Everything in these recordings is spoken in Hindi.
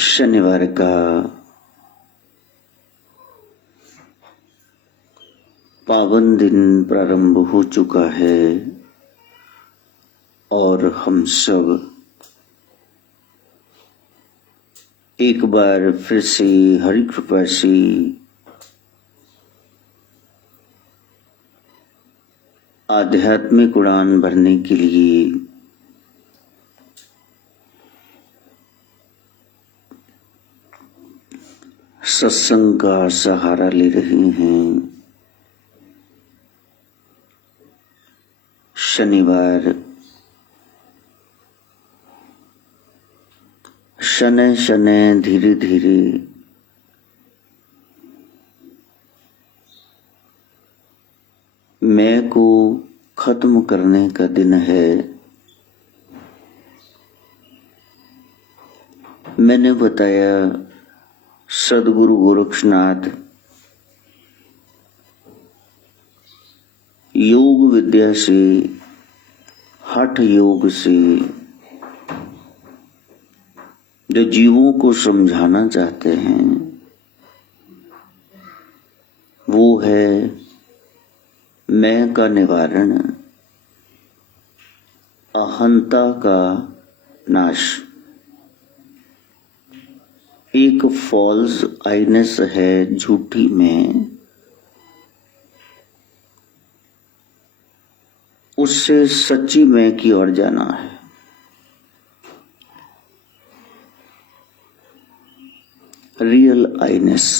शनिवार का पावन दिन प्रारंभ हो चुका है और हम सब एक बार फिर से हरि कृपा से आध्यात्मिक उड़ान भरने के लिए सत्संग का सहारा ले रहे हैं। शनिवार शनै शनै धीरे धीरे मैं को खत्म करने का दिन है। मैंने बताया सद्गुरु गोरक्षनाथ योग विद्या से, हठ योग से जो जीवों को समझाना चाहते हैं वो है मैं का निवारण, अहंता का नाश। एक फॉल्स आइनेस है, झूठी में, उससे सच्ची मैं की ओर जाना है। रियल आइनेस।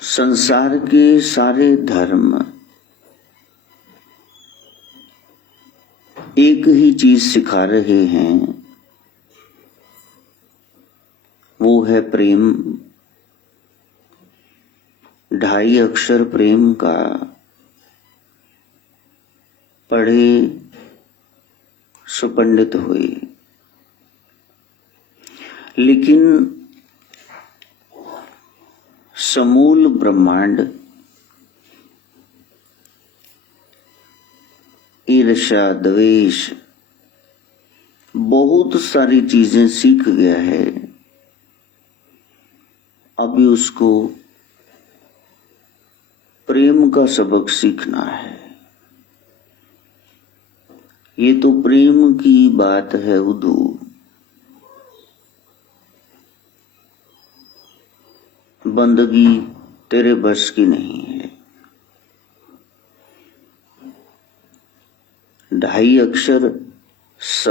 संसार के सारे धर्म एक ही चीज सिखा रहे हैं, वो है प्रेम। 2.5 अक्षर प्रेम का पढ़े सुपंडित हुए, लेकिन समूल ब्रह्मांड ईर्ष्या, द्वेष, बहुत सारी चीजें सीख गया है। अभी उसको प्रेम का सबक सीखना है। ये तो प्रेम की बात है उधू। बंदगी तेरे बस की नहीं है। 2.5 अक्षर स,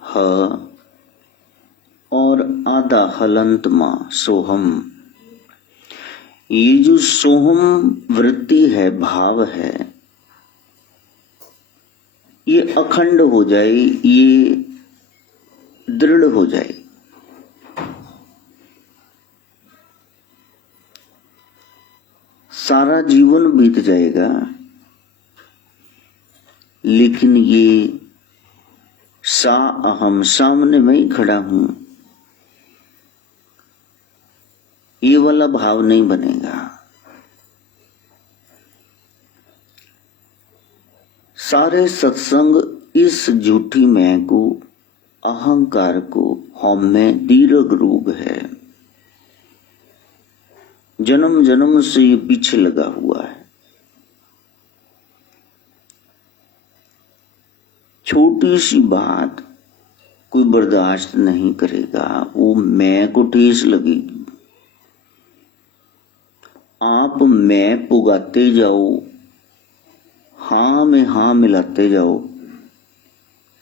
ह और आधा हलंत मां सोहम। ये जो सोहम वृत्ति है, भाव है, ये अखंड हो जाए, ये दृढ़ हो जाए। सारा जीवन बीत जाएगा, लेकिन ये सा अहम, सामने मैं ही खड़ा हूं, ये वाला भाव नहीं बनेगा। सारे सत्संग इस झूठी मैं को, अहंकार को, हम में दीर्घ रोग है। जन्म जन्म से ये पीछे लगा हुआ है। छोटी सी बात कोई बर्दाश्त नहीं करेगा, वो मैं को ठेस लगेगी। आप मैं पुगाते जाओ, हाँ में हाँ मिलाते जाओ,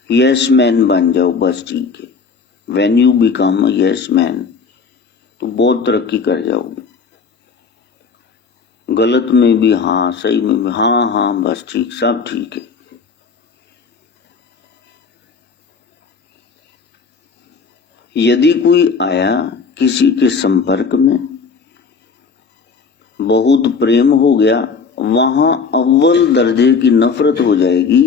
यस मैन बन जाओ, बस ठीक है। When you become yes man तो बहुत तरक्की कर जाओगे। गलत में भी हाँ, सही में भी हाँ हाँ, बस ठीक, सब ठीक है। यदि कोई आया किसी के संपर्क में, बहुत प्रेम हो गया, वहां अव्वल दर्जे की नफरत हो जाएगी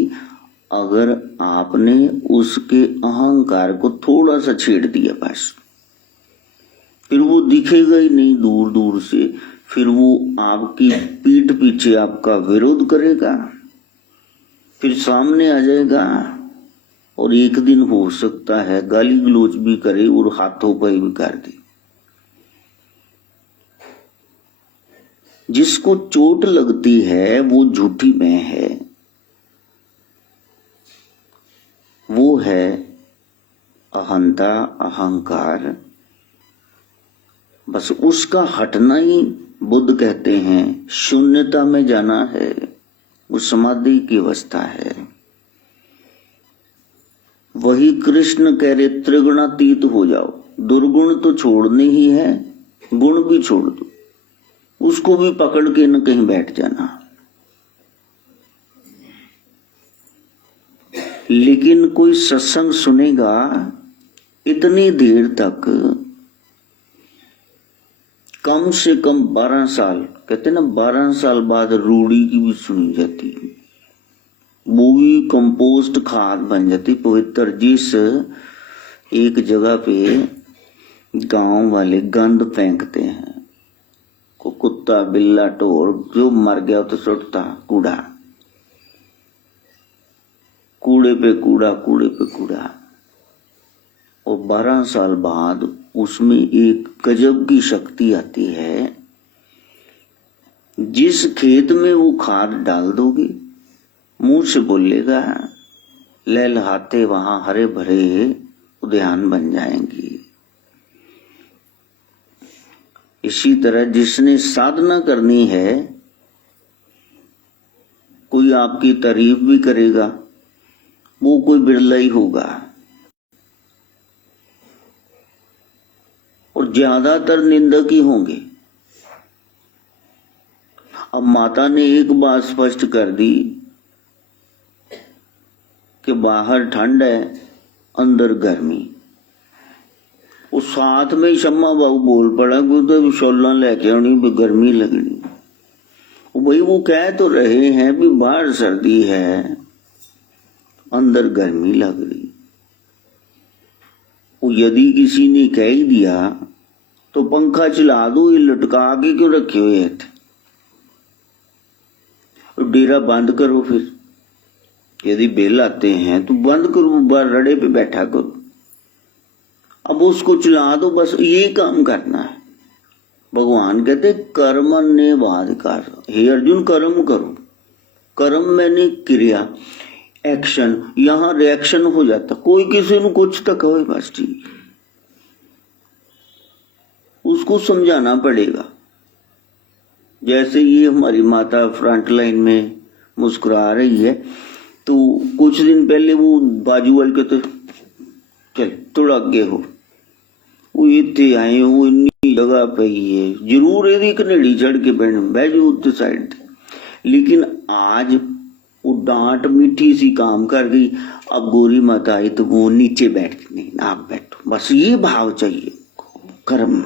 अगर आपने उसके अहंकार को थोड़ा सा छेड़ दिया। बस फिर वो दिखेगा ही नहीं दूर दूर से, फिर वो आपकी पीठ पीछे आपका विरोध करेगा, फिर सामने आ जाएगा और एक दिन हो सकता है गाली गलोच भी करे और हाथों पर भी कर दे। जिसको चोट लगती है वो झूठी मैं है, वो है अहंता, अहंकार। बस उसका हटना ही बुद्ध कहते हैं शून्यता में जाना है, वो समाधि की अवस्था है। वही कृष्ण कह रहे त्रिगुणातीत हो जाओ। दुर्गुण तो छोड़ने ही है, गुण भी छोड़ दो, उसको भी पकड़ के न कहीं बैठ जाना। लेकिन कोई सत्संग सुनेगा इतनी देर तक, कम से कम 12 साल, कहते ना 12 साल बाद रूढ़ी की भी सुनी जाती, वो भी कंपोस्ट खाद बन जाती पवित्र। जिस एक जगह पे गांव वाले गंद फेंकते हैं, को कुत्ता बिल्ला ढोर जो मर गया तो सुटता कूड़ा, कूड़े पे कूड़ा, कूड़े पे कूड़ा, और 12 साल बाद उसमें एक गजब की शक्ति आती है। जिस खेत में वो खाद डाल दोगे, मुंह से बोलेगा, लहलहाते वहां हरे भरे उद्यान बन जाएंगी। इसी तरह जिसने साधना करनी है, कोई आपकी तारीफ भी करेगा, वो कोई बिरला ही होगा, और ज्यादातर निंदक ही होंगे। अब माता ने एक बात स्पष्ट कर दी कि बाहर ठंड है, अंदर गर्मी। उस साथ में शम्मा बाबू बोल पड़ा कि तो शोला लेके आनी भी गर्मी लगनी। भाई वो कह तो रहे हैं भी बाहर सर्दी है, अंदर गर्मी लग रही। वो यदि किसी ने कह ही दिया तो पंखा चला दो, ये लटका के क्यों रखे हुए थे, डेरा बंद करो। फिर यदि बिल आते हैं तो बंद करो, बाहर रड़े पे बैठा करो। अब उसको चला दो, बस ये काम करना है। भगवान कहते कर्म निवाधिकार। हे अर्जुन कर्म करो, कर्म मैंने क्रिया, एक्शन, यहां रिएक्शन हो जाता। कोई किसी को कुछ तक हो, बस ठीक, उसको समझाना पड़ेगा। जैसे ये हमारी माता फ्रंट लाइन में मुस्कुरा रही है, तो कुछ दिन पहले वो बाजू वाले कहते चल थोड़ा आगे हो, वो इतने आए, वो इन्नी जगह पे ही है, जरूर यदि कनेडी चढ़ के बैठो उतने साइड थे। लेकिन आज वो डांट मीठी सी काम कर गई। अब गोरी माता आई तो वो नीचे बैठ, नहीं आप बैठो, बस ये भाव चाहिए। कर्म,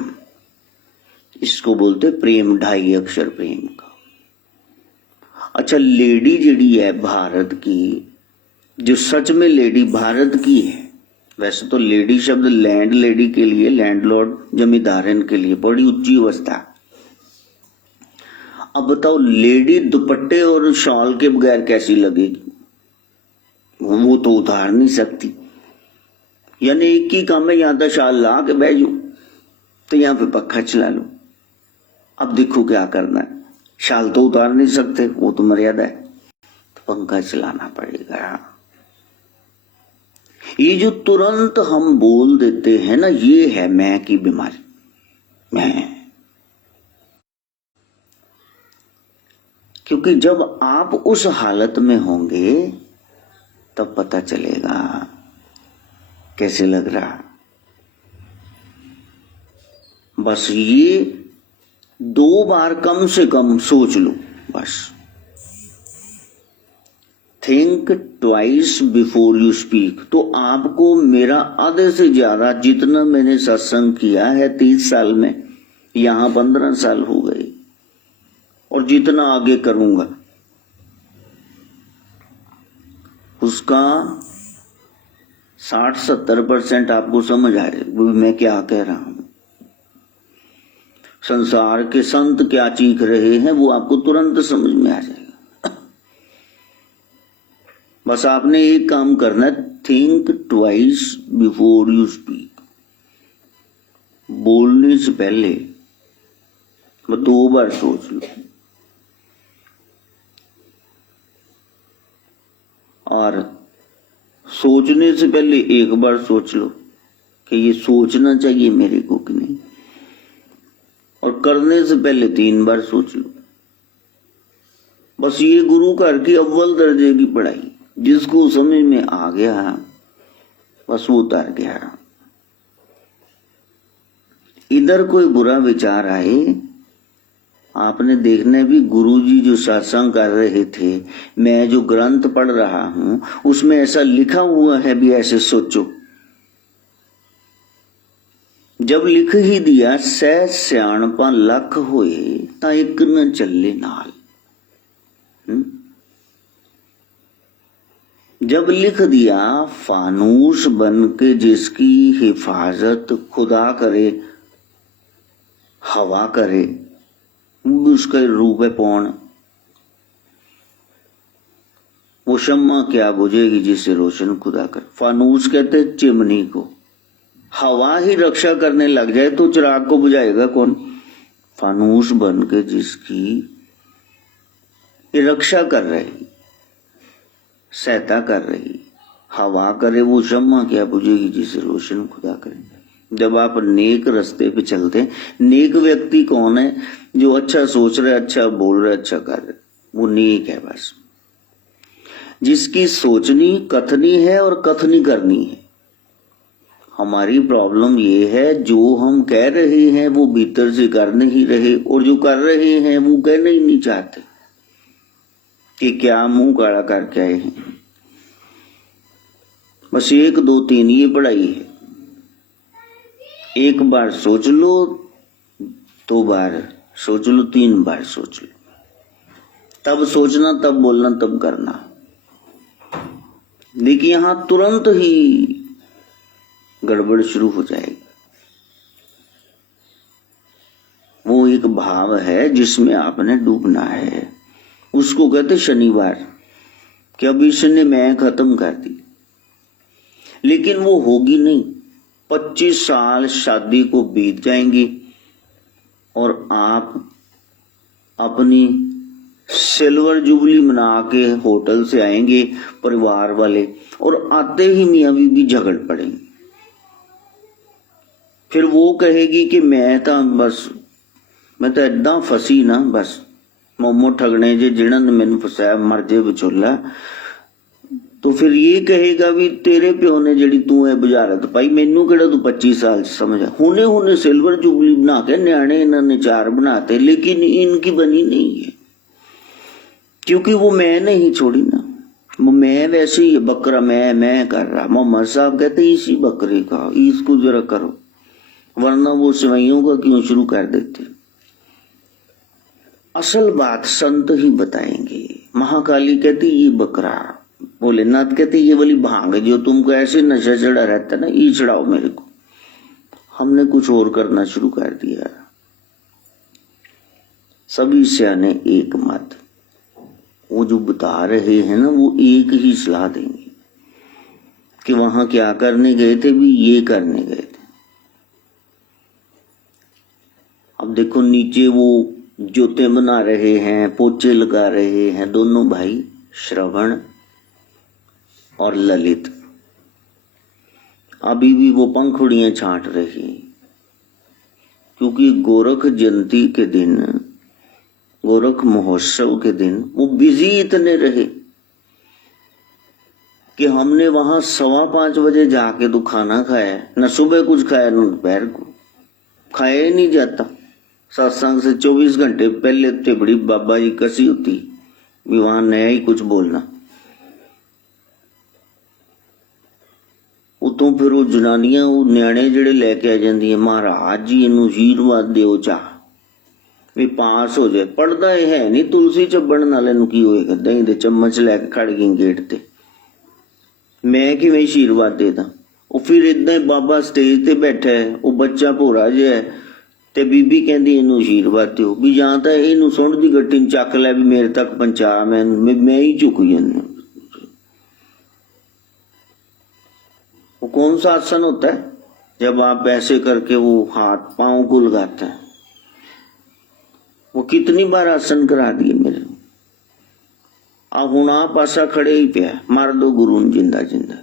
इसको बोलते प्रेम, 2.5 अक्षर प्रेम का। अच्छा, लेडी जेडी है भारत की, जो सच में लेडी भारत की है। वैसे तो लेडी शब्द लैंड लेडी के लिए, लैंडलॉर्ड जमींदारन के लिए बड़ी ऊंची अवस्था। अब बताओ लेडी दुपट्टे और शॉल के बगैर कैसी लगेगी? वो तो उतार नहीं सकती। यानी एक ही काम है, यहां तक शाल ला के बैठ जाओ तो यहां पे पक्खा चला लो। अब देखो क्या करना है, शाल तो उतार नहीं सकते, वो तो मर्यादा है, तो पंखा चलाना पड़ेगा। ये जो तुरंत हम बोल देते हैं ना, ये है मैं की बीमारी। मैं, क्योंकि जब आप उस हालत में होंगे तब पता चलेगा कैसे लग रहा। बस ये 2 बार कम से कम सोच लो, बस। Think twice before you speak. तो आपको मेरा आधे से ज्यादा, जितना मैंने सत्संग किया है 30 साल में, यहां 15 साल हो गए, और जितना आगे करूंगा उसका 60-70% आपको समझ आए मैं क्या कह रहा हूं। संसार के संत क्या चीख रहे हैं वो आपको तुरंत समझ में आ जाएगा। बस आपने एक काम करना है, think twice before you speak. बोलने से पहले 2 बार सोच लो, और सोचने से पहले 1 बार सोच लो कि ये सोचना चाहिए मेरे को कि नहीं, और करने से पहले 3 बार सोच लो। बस ये गुरु घर की अव्वल दर्जे की पढ़ाई, जिसको समझ में आ गया बस वो उतर गया। इधर कोई बुरा विचार आए, आपने देखना भी गुरुजी जो सत्संग कर रहे थे, मैं जो ग्रंथ पढ़ रहा हूं उसमें ऐसा लिखा हुआ है भी ऐसे सोचो। जब लिख ही दिया सह सियाणपा लख होए ता एक न चले नाल। जब लिख दिया फानूस बन के जिसकी हिफाजत खुदा करे, हवा करे, उसका रूप है पौन। वो शम्मा क्या बुझेगी जिसे रोशन खुदा कर। फानूस कहते चिमनी को, हवा ही रक्षा करने लग जाए तो चिराग को बुझाएगा कौन। फानूस बन के जिसकी ये रक्षा कर रही, सहायता कर रही, हवा करे, वो शम्मा क्या बुझेगी जिसे रोशन खुदा करे। जब आप नेक रास्ते पे चलते, नेक व्यक्ति कौन है? जो अच्छा सोच रहा है, अच्छा बोल रहा है, अच्छा कर रहा है, वो नेक है। बस जिसकी सोचनी कथनी है और कथनी करनी है। हमारी प्रॉब्लम ये है, जो हम कह रहे हैं वो भीतर से कर नहीं रहे, और जो कर रहे हैं वो कहना ही नहीं चाहते कि क्या मुंह काला करके आए हैं। बस 1 2 3 ये पढ़ाई है। 1 बार सोच लो, 2 बार सोच लो, 3 बार सोच लो, तब सोचना, तब बोलना, तब करना। देखिए यहां तुरंत ही गड़बड़ शुरू हो जाएगी। वो एक भाव है जिसमें आपने डूबना है, उसको कहते शनिवार, कि अब इसने मैं खत्म कर दी। लेकिन वो होगी नहीं। 25 साल शादी को बीत जाएंगे और आप अपनी सिल्वर जुबली मना के होटल से आएंगे परिवार वाले, और आते ही मियां बीबी झगड़ पड़ेंगे। फिर वो कहेगी कि मैं तो इदा फसी ना, बस मोमो ठगने जे जिन्होंने मैनू फसाया मर जे विचोला। तो फिर ये कहेगा भी तेरे प्यो ने जी तू है बुझारत पाई, मैनू केड़ा तू 25 साल समझा। हुने सिल्वर जुबली बना के न्याणे इन्होंने 4 बनाते, लेकिन इनकी बनी नहीं है, क्योंकि वो मैं नहीं छोड़ी ना। वो मैं वैसे ही बकरा मैं कर रहा। मोहम्मद साहब कहते इसी बकरे का इसको जरा करो, वरना वो सिवैयों का क्यों शुरू कर देते। असल बात संत ही बताएंगे। महाकाली कहती ये बकरा, भोलेनाथ कहते ये वाली भांग जो तुमको ऐसे नशा चढ़ा रहता है ना, ये चढ़ाओ मेरे को। हमने कुछ और करना शुरू कर दिया। सभी सियाने एक मत, वो जो बता रहे हैं ना वो एक ही सलाह देंगे कि वहां क्या करने गए थे, भी ये करने गए थे। अब देखो नीचे वो जोते बना रहे हैं, पोचे लगा रहे हैं, दोनों भाई श्रवण और ललित। अभी भी वो पंखुड़ियां छांट रही, क्योंकि गोरख जयंती के दिन, गोरख महोत्सव के दिन वो बिजी इतने रहे कि हमने वहां 5:15 बजे जाके तो खाना खाया, न सुबह कुछ खाया न दोपहर को, खाया ही नहीं जाता। सत्संग से 24 घंटे पहले थे बड़ी बाबा जी कसी होती भी वहां नया ही कुछ बोलना। उतों फिर वो जनानियां वो न्याणे जेड़े लेके आ जाती है, महाराज जी इनू आशीर्वाद दिओ चाह भी पास हो जाए। पढ़दा है नहीं, तुलसी चब्बण नाले नू की होएगा, दही दे चम्मच लैके खड़ गई गेट ते, मैं किवें आशीर्वाद दे दा। वो फिर इदा ही बाबा स्टेज ते बैठा है, वो बच्चा भोरा जिहा है ते बीबी कहती इनू आशीर्वाद दिओ भी, जां तां इनू सुंड दी गट्टी चक लै भी मेरे तक पहुंचा, मैं ही झुक जानी। कौन सा आसन होता है? जब आप ऐसे करके वो हाथ पांव को लगाते हैं। वो कितनी बार आसन करा दिए मेरे। अब हूं आप आशा खड़े ही पे मार दो गुरु जिंदा जिंदा।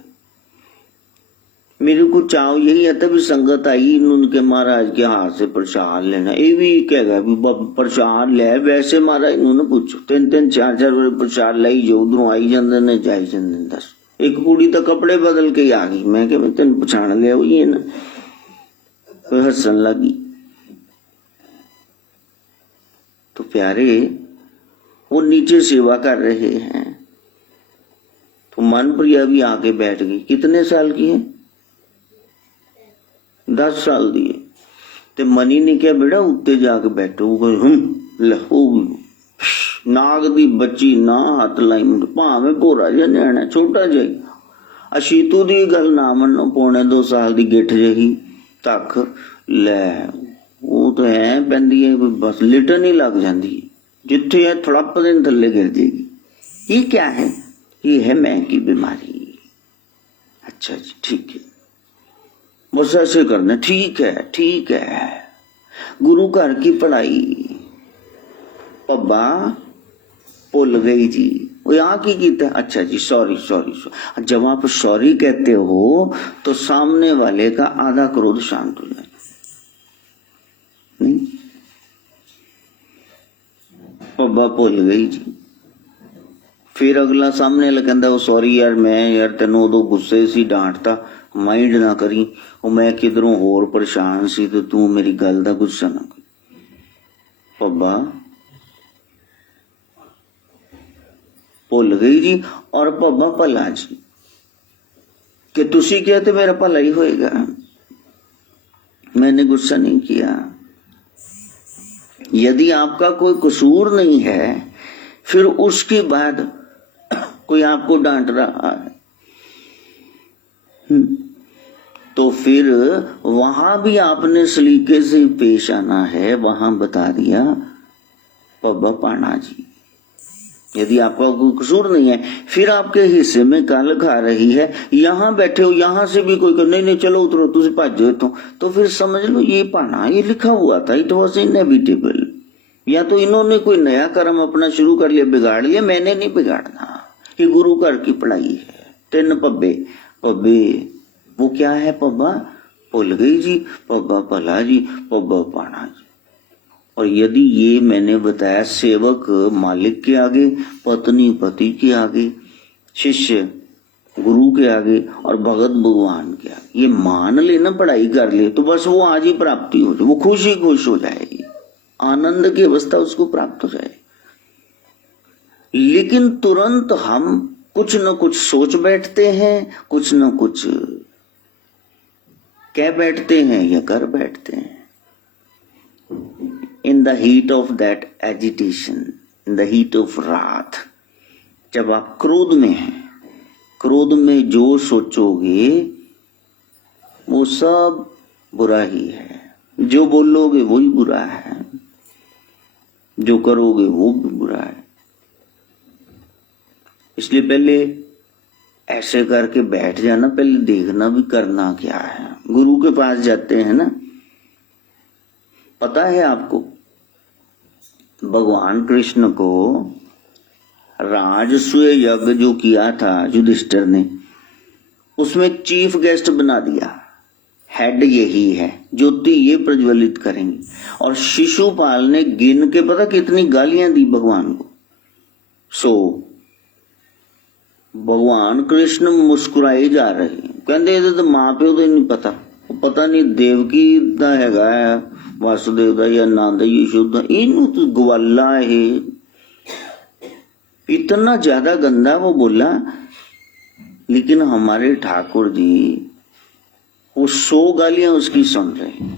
मेरे को चाव यही आता भी संगत आई उनके महाराज के हाथ से प्रसाद लेना। ये भी कहेगा भी प्रसाद ले, वैसे महाराज इन्होंने पूछो 3-3 4-4 बार प्रसाद लाई जो उधरों आई जाते ने जाई जाते। 10 एक कुड़ी तो कपड़े बदल के ही आ गई। मैं क्या तेन पछाण लिया हुई है ना। कोई हंसन लगी। तो प्यारे वो नीचे सेवा कर रहे हैं तो मन प्रिया भी आके बैठ गई। कितने साल की है? 10 साल दिए। तो मनी ने क्या बेटा उत्ते जाके बैठो। नाग दी बच्ची ना हाथ लाई मुझे भावे भोरा जिहा न्याणा छोटा जिहा। अशीतू दी गल ना मनो 1.25 साल दी गिठ जही तक ले वो तो है पैंदी है बस लिटन ही लग जाती है। जिथे है थड़प दिन थले गिर जाएगी। ये क्या है? ये है मैं की बीमारी। अच्छा जी ठीक है बस ऐसे करना। ठीक है ठीक है। गुरु घर की पढ़ाई पब्बा भूल गई जी। वो यहाँ की कीता? अच्छा जी सॉरी सॉरी सॉरी। जब आप सॉरी कहते हो तो सामने वाले का आधा क्रोध शांत हो जाए। नहीं पब्बा भूल गई जी। फिर अगला सामने वाला कहता वो सॉरी यार मैं यार तेन उदो गुस्से से डांटता माइंड ना करी। वो मैं किधरों होर परेशान सी तो तू मेरी गल दा गुस्सा ना कर। पब्बा भुल गई जी। और पब्बा भला जी कि तुसी क्या तो मेरा भला ही होएगा। मैंने गुस्सा नहीं किया। यदि आपका कोई कसूर नहीं है फिर उसके बाद कोई आपको डांट रहा है तो फिर वहां भी आपने सलीके से पेश आना है। वहां बता दिया पब्बा पाना जी। यदि आपका कोई कसूर नहीं है फिर आपके हिस्से में काल खा रही है। यहां बैठे हो यहां से भी कोई नहीं नहीं चलो उतरो तुझे भाजो तो फिर समझ लो ये पाना ये लिखा हुआ था। It was inevitable. या तो इन्होंने कोई नया कर्म अपना शुरू कर लिया बिगाड़ लिया। मैंने नहीं बिगाड़ना। ये गुरु घर की पढ़ाई है। 3 पब्बे पब्बे वो क्या है? पब्बा भूल गई जी पब्बा भला जी पब्बा पाना जी। और यदि ये मैंने बताया सेवक मालिक के आगे पत्नी पति के आगे शिष्य गुरु के आगे और भगत भगवान के आगे ये मान लेना पढ़ाई कर ले तो बस वो आज ही प्राप्ति हो जाए। वो खुश ही खुश हो जाएगी। आनंद की अवस्था उसको प्राप्त हो जाए। लेकिन तुरंत हम कुछ न कुछ सोच बैठते हैं कुछ न कुछ कह बैठते हैं या कर बैठते हैं। In the heat of that agitation, in the heat of wrath, जब आप क्रोध में हैं, क्रोध में जो सोचोगे वो सब बुरा ही है। जो बोलोगे वही बुरा है। जो करोगे वो भी बुरा है। इसलिए पहले ऐसे करके बैठ जाना। पहले देखना भी करना क्या है। गुरु के पास जाते हैं ना। पता है आपको भगवान कृष्ण को राजसूय यज्ञ जो किया था युधिष्ठिर ने उसमें चीफ गेस्ट बना दिया। हेड यही है। ज्योति ये प्रज्वलित करेंगे। और शिशुपाल ने गिन के पता कितनी गालियां दी भगवान को। सो भगवान कृष्ण मुस्कुराए जा रहे कहते तो मां प्यो तो नहीं पता नहीं देवकी दा हैगा वासुदेव दा या नंद यशोदा इनू तो ग्वाला है। इतना ज्यादा गंदा वो बोला। लेकिन हमारे ठाकुर जी वो 100 गालियां उसकी सुन रहे हैं।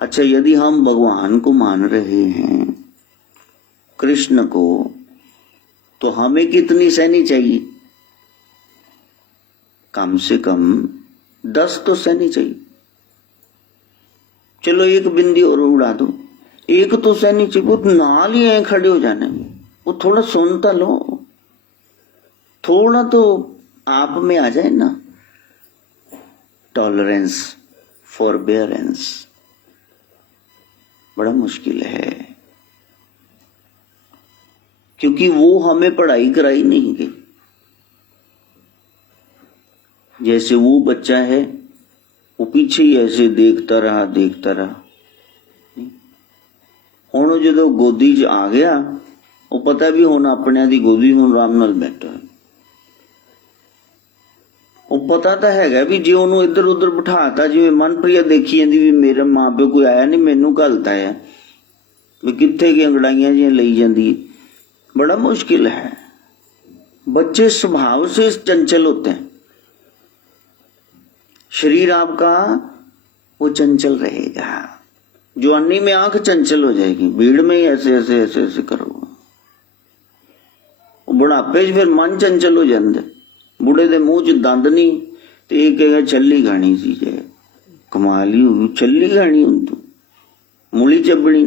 अच्छा यदि हम भगवान को मान रहे हैं कृष्ण को तो हमें कितनी सहनी चाहिए? कम से कम 10 तो सहनी चाहिए। चलो एक बिंदी और उड़ा दो। एक तो सहनी चाहिए। वो नाल ही है खड़े हो जाने में। वो थोड़ा सुनता लो। थोड़ा तो आप में आ जाए ना। टॉलरेंस, फॉरबेयरेंस बड़ा मुश्किल है, क्योंकि वो हमें पढ़ाई कराई नहीं गई। जैसे वो बच्चा है, वो पीछे ही ऐसे देखता रहा हुण जो गोदी च आ गया, वो पता भी हुण अपने दी गोदी हुण आराम नाल बैठा है। वो पता तो हैगा भी जे उन्होंने इधर उधर बिठाता, जिवें मनप्रिया देखी जांदी भी मेरा मां प्यो कोई आया नहीं, मैनू घलता है भी कित्थे की अंगड़ाइयां जिहां लई जांदी। बड़ा मुश्किल है। बच्चे स्वभाव से चंचल होते हैं, शरीर आपका वो चंचल रहेगा। जवानी में आंख चंचल हो जाएगी, भीड़ में ही ऐसे ऐसे ऐसे ऐसे करो। बुढ़ापे च फिर मन चंचल हो जाता। बुढ़े दे मुंह च दंद नहीं तो ये कहेगा छली खानी सी, जे कमाल ही होगी, छली खानी हूं तू, मूली चबनी,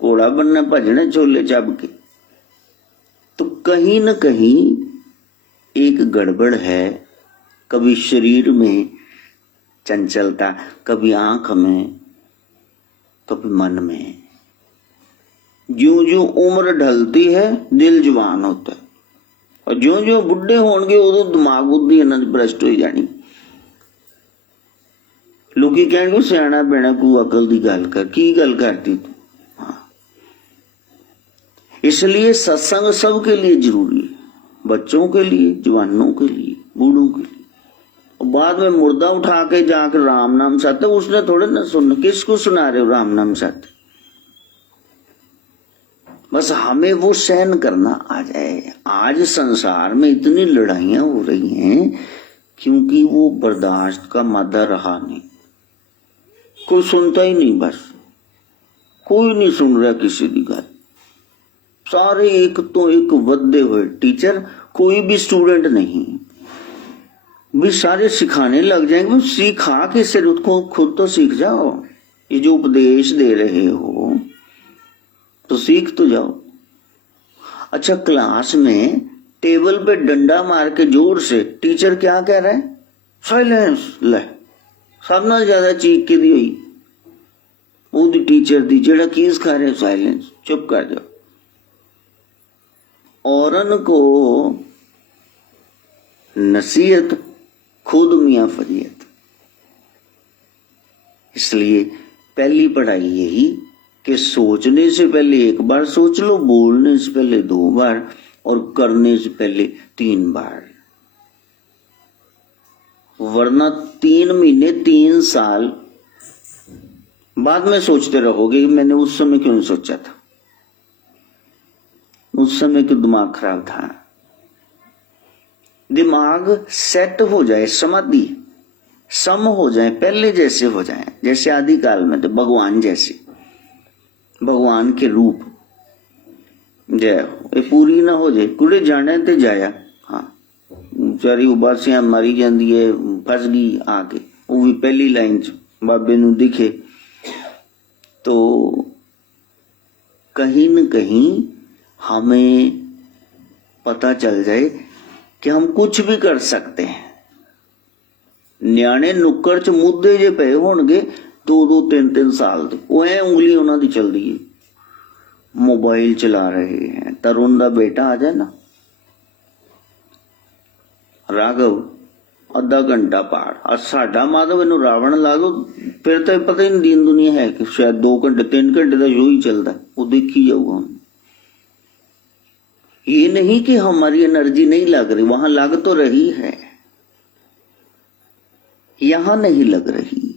घोड़ा बनना, भजना छोले चब के। तो कहीं न कहीं एक गड़बड़ है, कभी शरीर में चंचलता, कभी आंख में, कभी मन में। ज्यों ज्यों उम्र ढलती है दिल जवान होता है, और ज्यों ज्यों बुढ़े होणगे उदों दिमाग बुद्धि इन्हां दी भ्रष्ट हो जानी। लोकी कहणगे सियाणा बैणा कोई अकल दी गल कर, की गल करती तू। हाँ, इसलिए सत्संग सबके लिए जरूरी है, बच्चों के लिए, जवानों के लिए, बूढ़ों के लिए। और बाद में मुर्दा उठा के जाकर राम नाम सत्य, उसने थोड़े ना सुनना। किसको सुना रहे हो राम नाम सत्य? बस हमें वो सहन करना आ जाए। आज संसार में इतनी लड़ाइयां हो रही हैं क्योंकि वो बर्दाश्त का मादा रहा नहीं। कोई सुनता ही नहीं, बस कोई नहीं सुन रहा किसी की गल। सारे एक तो एक वधे हुए टीचर, कोई भी स्टूडेंट नहीं। भी सारे सिखाने लग जाएंगे। सिखा के सिर उसको खुद तो सीख जाओ। ये जो उपदेश दे रहे हो तो सीख तो जाओ। अच्छा, क्लास में टेबल पे डंडा मार के जोर से टीचर क्या कह रहा है? साइलेंस। ले, सब नाल ज्यादा चीख के दी हुई वो टीचर दी, जेड़ा की सिखा रहे, साइलेंस, चुप कर जाओ। औरन को नसीहत, खुद मियां फजीयत। इसलिए पहली पढ़ाई यही कि सोचने से पहले एक बार सोच लो, बोलने से पहले 2 बार, और करने से पहले 3 बार। वरना 3 महीने 3 साल बाद में सोचते रहोगे कि मैंने उस समय क्यों सोचा था, उस समय क्यों दिमाग खराब था। दिमाग सेट हो जाए, समाधि सम हो जाए, पहले जैसे हो जाए, जैसे आदि काल में थे भगवान जैसे, भगवान के रूप। जय हो, ये पूरी ना हो जाए, कुड़े जाने ते जाया। हाँ, बेचारी उबासियां मारी जाती है, फस गई आके, वो भी पहली लाइन च बाबे नू दिखे। तो कहीं न कहीं हमें पता चल जाए कि हम कुछ भी कर सकते हैं। न्याणे नुक्कड़ च मुद्दे जे पे होणगे 2-2, 3-3 साल दे, वो ऐ उंगली उन्हां दी चलदी है, मोबाइल चला रहे हैं। तरुण दा बेटा आ जाए ना, राघव आधा घंटा पाठ, और साडा माधव इनू रावण ला दो, फिर तो पता ही नहीं दीन दुनिया है कि शायद 2 घंटे 3 घंटे का शो ही चलता, वो देखी जाऊगा। ये नहीं कि हमारी एनर्जी नहीं लग रही, वहां लग तो रही है, यहां नहीं लग रही।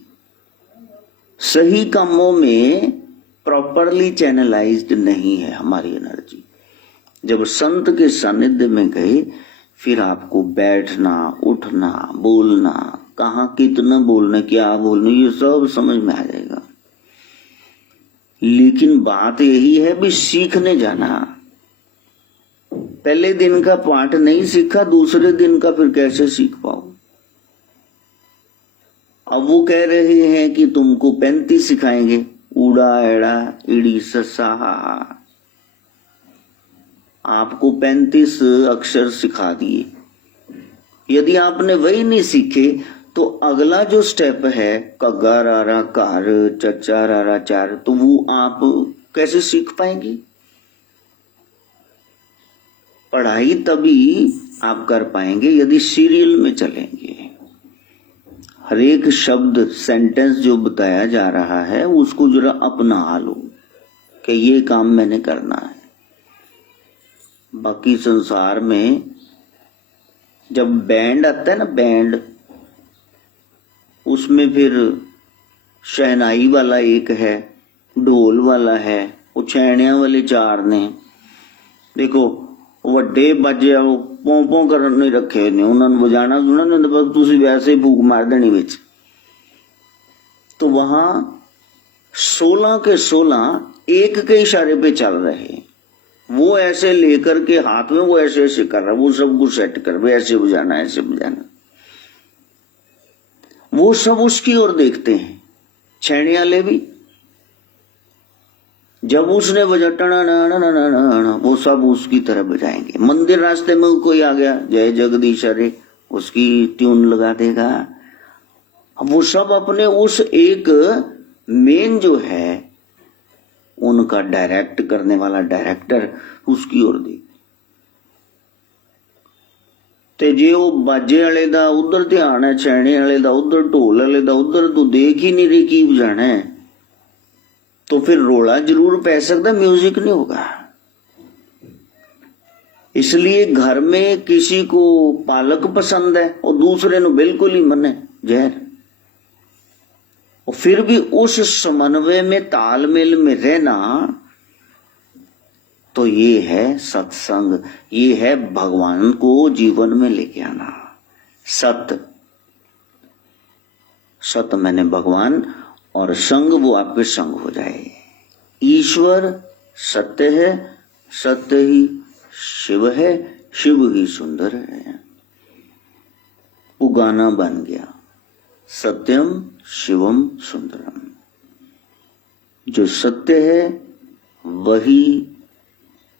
सही कामों में प्रॉपरली चैनलाइज्ड नहीं है हमारी एनर्जी। जब संत के सानिध्य में गए, फिर आपको बैठना, उठना, बोलना, कहाँ कितना बोलना, क्या बोलना, ये सब समझ में आ जाएगा। लेकिन बात यही है भी सीखने जाना। पहले दिन का पाठ नहीं सीखा, दूसरे दिन का फिर कैसे सीख पाओ? अब वो कह रहे हैं कि तुमको 35 सिखाएंगे, ऊड़ा एड़ा ईड़ी ससा। आपको 35 अक्षर सिखा दिए। यदि आपने वही नहीं सीखे तो अगला जो स्टेप है कग्गा रारा कार चचा रारा चार, तो वो आप कैसे सीख पाएंगे? पढ़ाई तभी आप कर पाएंगे यदि सीरियल में चलेंगे। हर एक शब्द सेंटेंस जो बताया जा रहा है उसको जरा अपना लो कि ये काम मैंने करना है। बाकी संसार में जब बैंड आता है ना, बैंड, उसमें फिर शहनाई वाला एक है, ढोल वाला है, वो छेड़ियां वाले चार ने। देखो ਵੱਡੇ ਬਾਜੇ ਉਹ ਪੋਂ ਪੋਂ ਕਰਨ ਨਹੀਂ ਰੱਖੇ ਨੇ, ਉਹਨਾਂ ਨੂੰ ਵਜਾਣਾ ਸੁਣਾ नहीं, बस तुसी वैसे ही फूक मार देनी विच। तो वहां 16 के 16 एक के इशारे पे चल रहे, वो ऐसे लेकर के हाथ में वो ऐसे ऐसे कर रहा, वो सब कुछ सेट कर, ऐसे बजाना ऐसे बजाना, वो सब उसकी ओर देखते हैं। छेड़े वाले भी जब उसने बजा टना, वो सब उसकी तरह बजाएंगे। मंदिर रास्ते में कोई आ गया, जय जगदीश हरे, उसकी ट्यून लगा देगा। अब वो सब अपने उस एक मेन जो है उनका डायरेक्ट करने वाला डायरेक्टर उसकी ओर देख। ते जे वो बाजे वाले दा उधर ध्यान है, छेने वाले दा उधर, ढोल वाले दा उधर, तो देख ही नहीं रही की बजाना है, तो फिर रोला जरूर पै सकता, म्यूजिक नहीं होगा। इसलिए घर में किसी को पालक पसंद है और दूसरे नु बिल्कुल ही मन है जहर, और फिर भी उस समन्वय में तालमेल में रहना, तो ये है सत्संग, ये है भगवान को जीवन में लेके आना। सत्य, सत्य मैंने भगवान, और संग वो आपके संग हो जाए। ईश्वर सत्य है, सत्य ही शिव है, शिव ही सुंदर है। वो गाना बन गया, सत्यम शिवम सुंदरम। जो सत्य है वही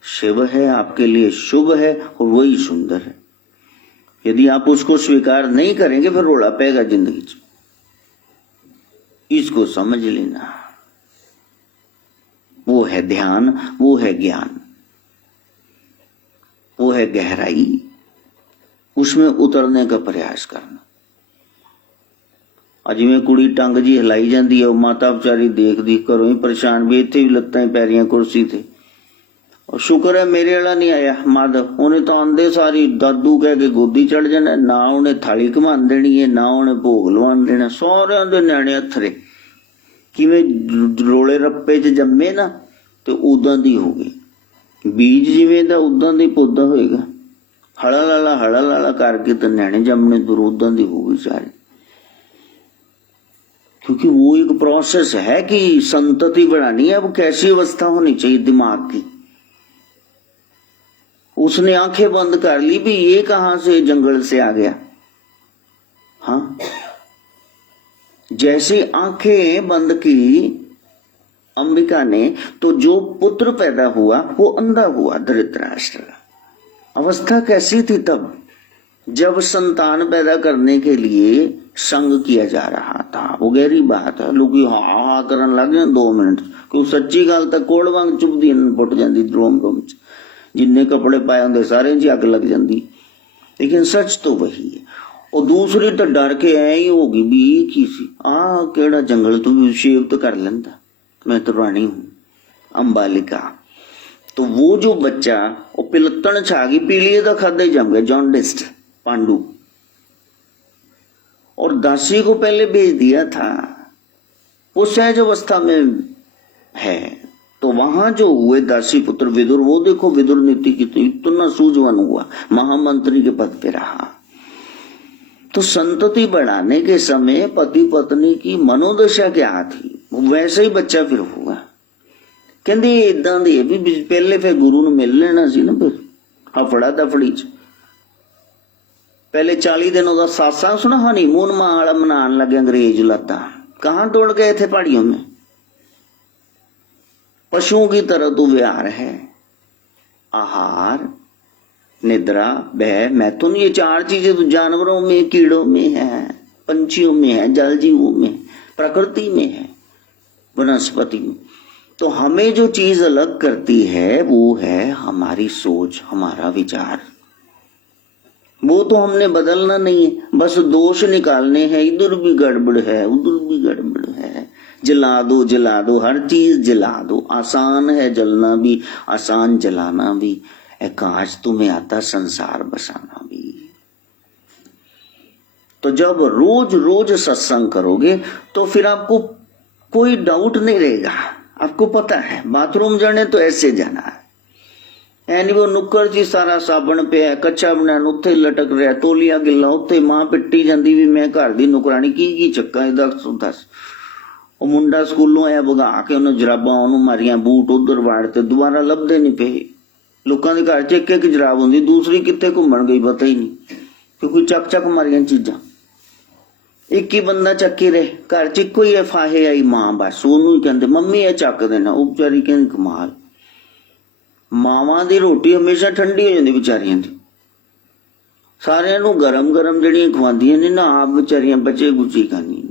शिव है, आपके लिए शुभ है, और वही सुंदर है। यदि आप उसको स्वीकार नहीं करेंगे फिर रोड़ा पेगा जिंदगी च। इसको समझ लेना, वो है ध्यान, वो है ज्ञान, वो है गहराई, उसमें उतरने का प्रयास करना। अज में कुड़ी टंग जी हिलाई जाती है, माता बेचारी देखती घरों ही परेशान, भी इत्थे भी लत्तां पैरियां कुर्सी थे। और शुक्र है मेरे वाला नहीं आया माधव, उन्हें तो आंदे सारी दादू कह के गोदी चढ़ जाना, ना उन्हें थाली घमान देनी है, ना उन्हें भोग लवान देना। सारे दे न्याणे हथरे किवें रोले रप्पे च जम्मे ना, तो उदां दी होगी, बीज जिवें दा उदां दी पौधा होएगा। हड़ा लाला करके तो न्याणे जमने दूर उदां दी होगी सारी, क्योंकि वो एक प्रोसेस है कि संतति बढ़ानी है। वो कैसी अवस्था होनी चाहिए दिमाग की। उसने आंखें बंद कर ली भी, ये कहां से जंगल से आ गया। हाँ, जैसे आंखें बंद की अंबिका ने, तो जो पुत्र पैदा हुआ वो अंधा हुआ, धृतराष्ट्र। अवस्था कैसी थी तब, जब संतान पैदा करने के लिए संग किया जा रहा था। वो गहरी बात है, लोग हा करन लग गए 2 मिनट, क्यों सच्ची गल तो कोड़ वांग चुभदी पुट जाती रोम रोम च, जिन्ने कपड़े पाए होंगे सारे च अग लग जाती। लेकिन सच तो वही है। और दूसरी तो डर के ऐ ही होगी भी की सी आ केड़ा जंगल, तू भी शेव तो कर लेंदा, मैं तो रानी हूं अंबालिका। तो वो जो बच्चा वो पिलत्तन छा गई, पीलिए का खादा ही जम गया, जॉन्डिस्ट पांडु, और दासी को पहले भेज दिया था, वो सहज अवस्था में है। तो वहां जो हुए दासी पुत्र विदुर, वो देखो विदुर नीति की, तो इतना सूझवान हुआ, महामंत्री के पद पे रहा। तो संतति बढ़ाने के समय पति पत्नी की मनोदशा क्या थी, वैसे ही बच्चा फिर होगा। कहते इदा दे भी पहले फिर गुरु ਨੂੰ मिल लेना सी ना, फिर हफड़ा दफड़ी च पहले 40 दिन ਉਹਦਾ ਸਾਸਾਂ ਸੁਣਾ हनीमून वाला मनान लगे अंग्रेज लाता, कहां दौड़ गए थे पहाड़ियों में। पशुओं की तरह तू व्यवहार है, आहार निद्रा भय मैथुन, ये 4 चीजें तो जानवरों में कीड़ों में है। पंछियों में है, जल जीवों में, प्रकृति में है, वनस्पति में। तो हमें जो चीज अलग करती है वो है हमारी सोच, हमारा विचार। वो तो हमने बदलना नहीं है, बस दोष निकालने हैं, इधर भी गड़बड़ है, उधर भी गड़बड़ है। जला दो, जला दो, हर चीज जला दो। आसान है जलना भी, आसान जलाना भी। काश तुम्हें आता संसार बसाना भी। तो जब रोज रोज सत्संग करोगे तो फिर आपको कोई डाउट नहीं रहेगा। आपको पता है बाथरूम जाने तो ऐसे जाना है, एनी वो नुक्कड़ जी सारा साबण पे कच्चा बना उत्थे लटक रहा, तोलिया गिला उत्थे मां पिट्टी जाती भी मैं घर दी नुकरानी की चक्का दस। ਉਹ ਮੁੰਡਾ ਸਕੂਲੋਂ ਆਇਆ ਭਗਾ ਕੇ ਉਹਨੂੰ ਜਰਾਬਾਂ ਉਹਨੂੰ ਮਾਰੀਆਂ, ਬੂਟ ਉਧਰ ਵਾੜਤੇ, ਦੁਬਾਰਾ ਲੱਭਦੇ ਨਹੀਂ ਪਏ। ਲੋਕਾਂ ਦੇ ਘਰ 'ਚ ਇੱਕ ਇੱਕ ਜਰਾਬ ਹੁੰਦੀ, ਦੂਸਰੀ ਕਿੱਥੇ ਘੁੰਮਣ ਗਈ ਪਤਾ ਹੀ ਨਹੀਂ, ਕਿਉਂਕਿ ਚੱਕ ਮਾਰੀਆਂ ਚੀਜ਼ਾਂ। ਇੱਕ ਹੀ ਬੰਦਾ ਚੱਕੀ ਰਹੇ, ਘਰ 'ਚ ਇੱਕੋ ਹੀ ਫਾਹੇ ਆਈ ਮਾਂ, ਬਸ ਉਹਨੂੰ ਹੀ ਕਹਿੰਦੇ ਮੰਮੀ ਇਹ ਚੱਕ ਦੇਣਾ। ਉਹ ਵਿਚਾਰੀ ਕਹਿੰਦੀ ਕਮਾਲ, ਮਾਵਾਂ ਦੀ ਰੋਟੀ ਹਮੇਸ਼ਾ ਠੰਡੀ ਹੋ ਜਾਂਦੀ ਵਿਚਾਰੀਆਂ ਦੀ, ਸਾਰਿਆਂ ਨੂੰ ਗਰਮ ਗਰਮ ਜਿਹੜੀਆਂ ਖਵਾਉਂਦੀਆਂ ਨੇ ਨਾ, ਆਪ ਵਿਚਾਰੀਆਂ बचे गुची खानी।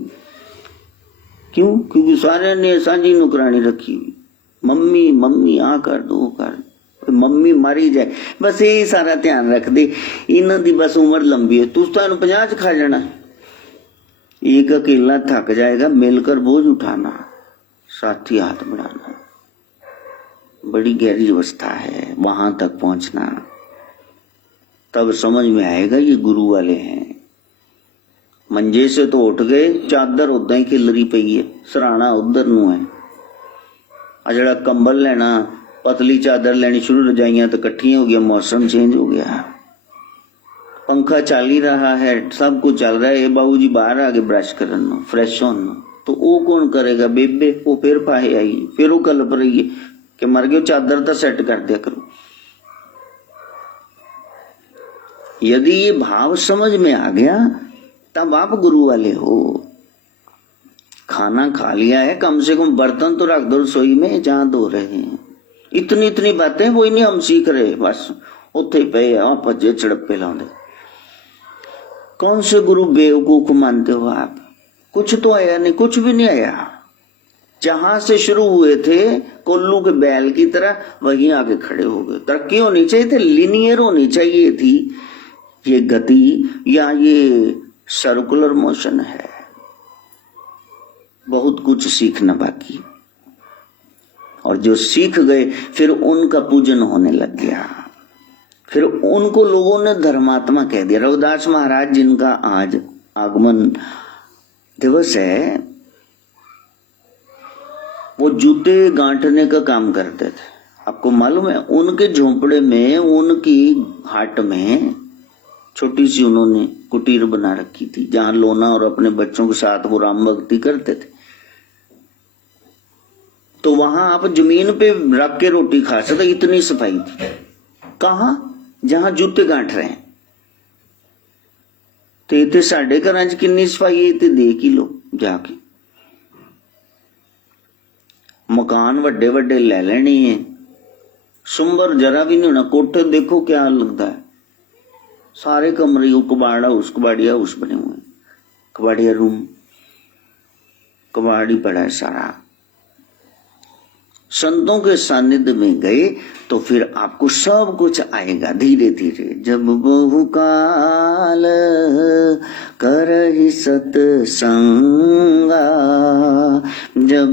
क्यों? क्योंकि सारे ने साझी नुकरानी रखी हुई, मम्मी मम्मी आ कर दो, कर मम्मी मारी जाए, बस यही सारा ध्यान रख दे। इन्हां दी बस उम्र लंबी है, तुस तां 50 खा जाना। एक अकेला थक जाएगा, मिलकर बोझ उठाना, साथी हाथ बढ़ाना। बड़ी गहरी अवस्था है, वहां तक पहुंचना, तब समझ में आएगा ये गुरु वाले हैं। मंजे से तो उठ गए, चादर उदा ही खिलरी पई है, सराहना उधर नू है, आ जड़ा कंबल लेना, पतली चादर लेनी शुरू, रजाइयां तो इकट्ठियां हो गया, मौसम चेंज हो गया, पंखा चल ही रहा है, सब कुछ चल रहा है। बाबू जी बाहर आ गए ब्रश करन, फ्रेश होने, तो वो कौन करेगा? बेबे वो फिर फाहे आई, फिर वो कलप रही है कि मर गए, चादर तो सेट कर दिया करो। यदि ये भाव समझ में आ गया तब आप गुरु वाले हो। खाना खा लिया है, कम से कम बर्तन तो रख दो रसोई में जहां धो रहे हैं। इतनी इतनी बातें वो ही नहीं हम सीख रहे, बस उत्थे ही पे आप भज्जे चड़प्पे लाउंदे। कौन से गुरु बेवकूफ मानते हो आप? कुछ तो आया नहीं, कुछ भी नहीं आया। जहां से शुरू हुए थे कोल्लू के बैल की तरह वहीं आके खड़े हो गए। तरक्की होनी चाहिए थी, लिनियर होनी चाहिए थी ये गति, या ये सर्कुलर मोशन है। बहुत कुछ सीखना बाकी, और जो सीख गए फिर उनका पूजन होने लग गया, फिर उनको लोगों ने धर्मात्मा कह दिया। रघुदास महाराज जिनका आज आगमन दिवस है, वो जूते गांठने का काम करते थे। आपको मालूम है, उनके झोंपड़े में, उनकी हाट में छोटी सी उन्होंने कुटीर बना रखी थी, जहां लोना और अपने बच्चों के साथ वो राम भक्ति करते थे। तो वहां आप जमीन पे रख के रोटी खा सकते, इतनी सफाई थी। कहां? जहां जूते गांठ रहे हैं। तो इतने साढ़े घर च कितनी सफाई है, देख ही लो जाके। मकान वड्डे वड्डे ले लेने है, सुंबर जरा भी नहीं होना। कोठे देखो क्या लगता है, सारे कमरे कबाड़ा उस कबाड़िया उस बने हुए, कबाड़िया रूम, कबाड़ी पड़ा है सारा। संतों के सानिध्य में गए तो फिर आपको सब कुछ आएगा धीरे धीरे। जब बहुकाल करहि सत्संगा, जब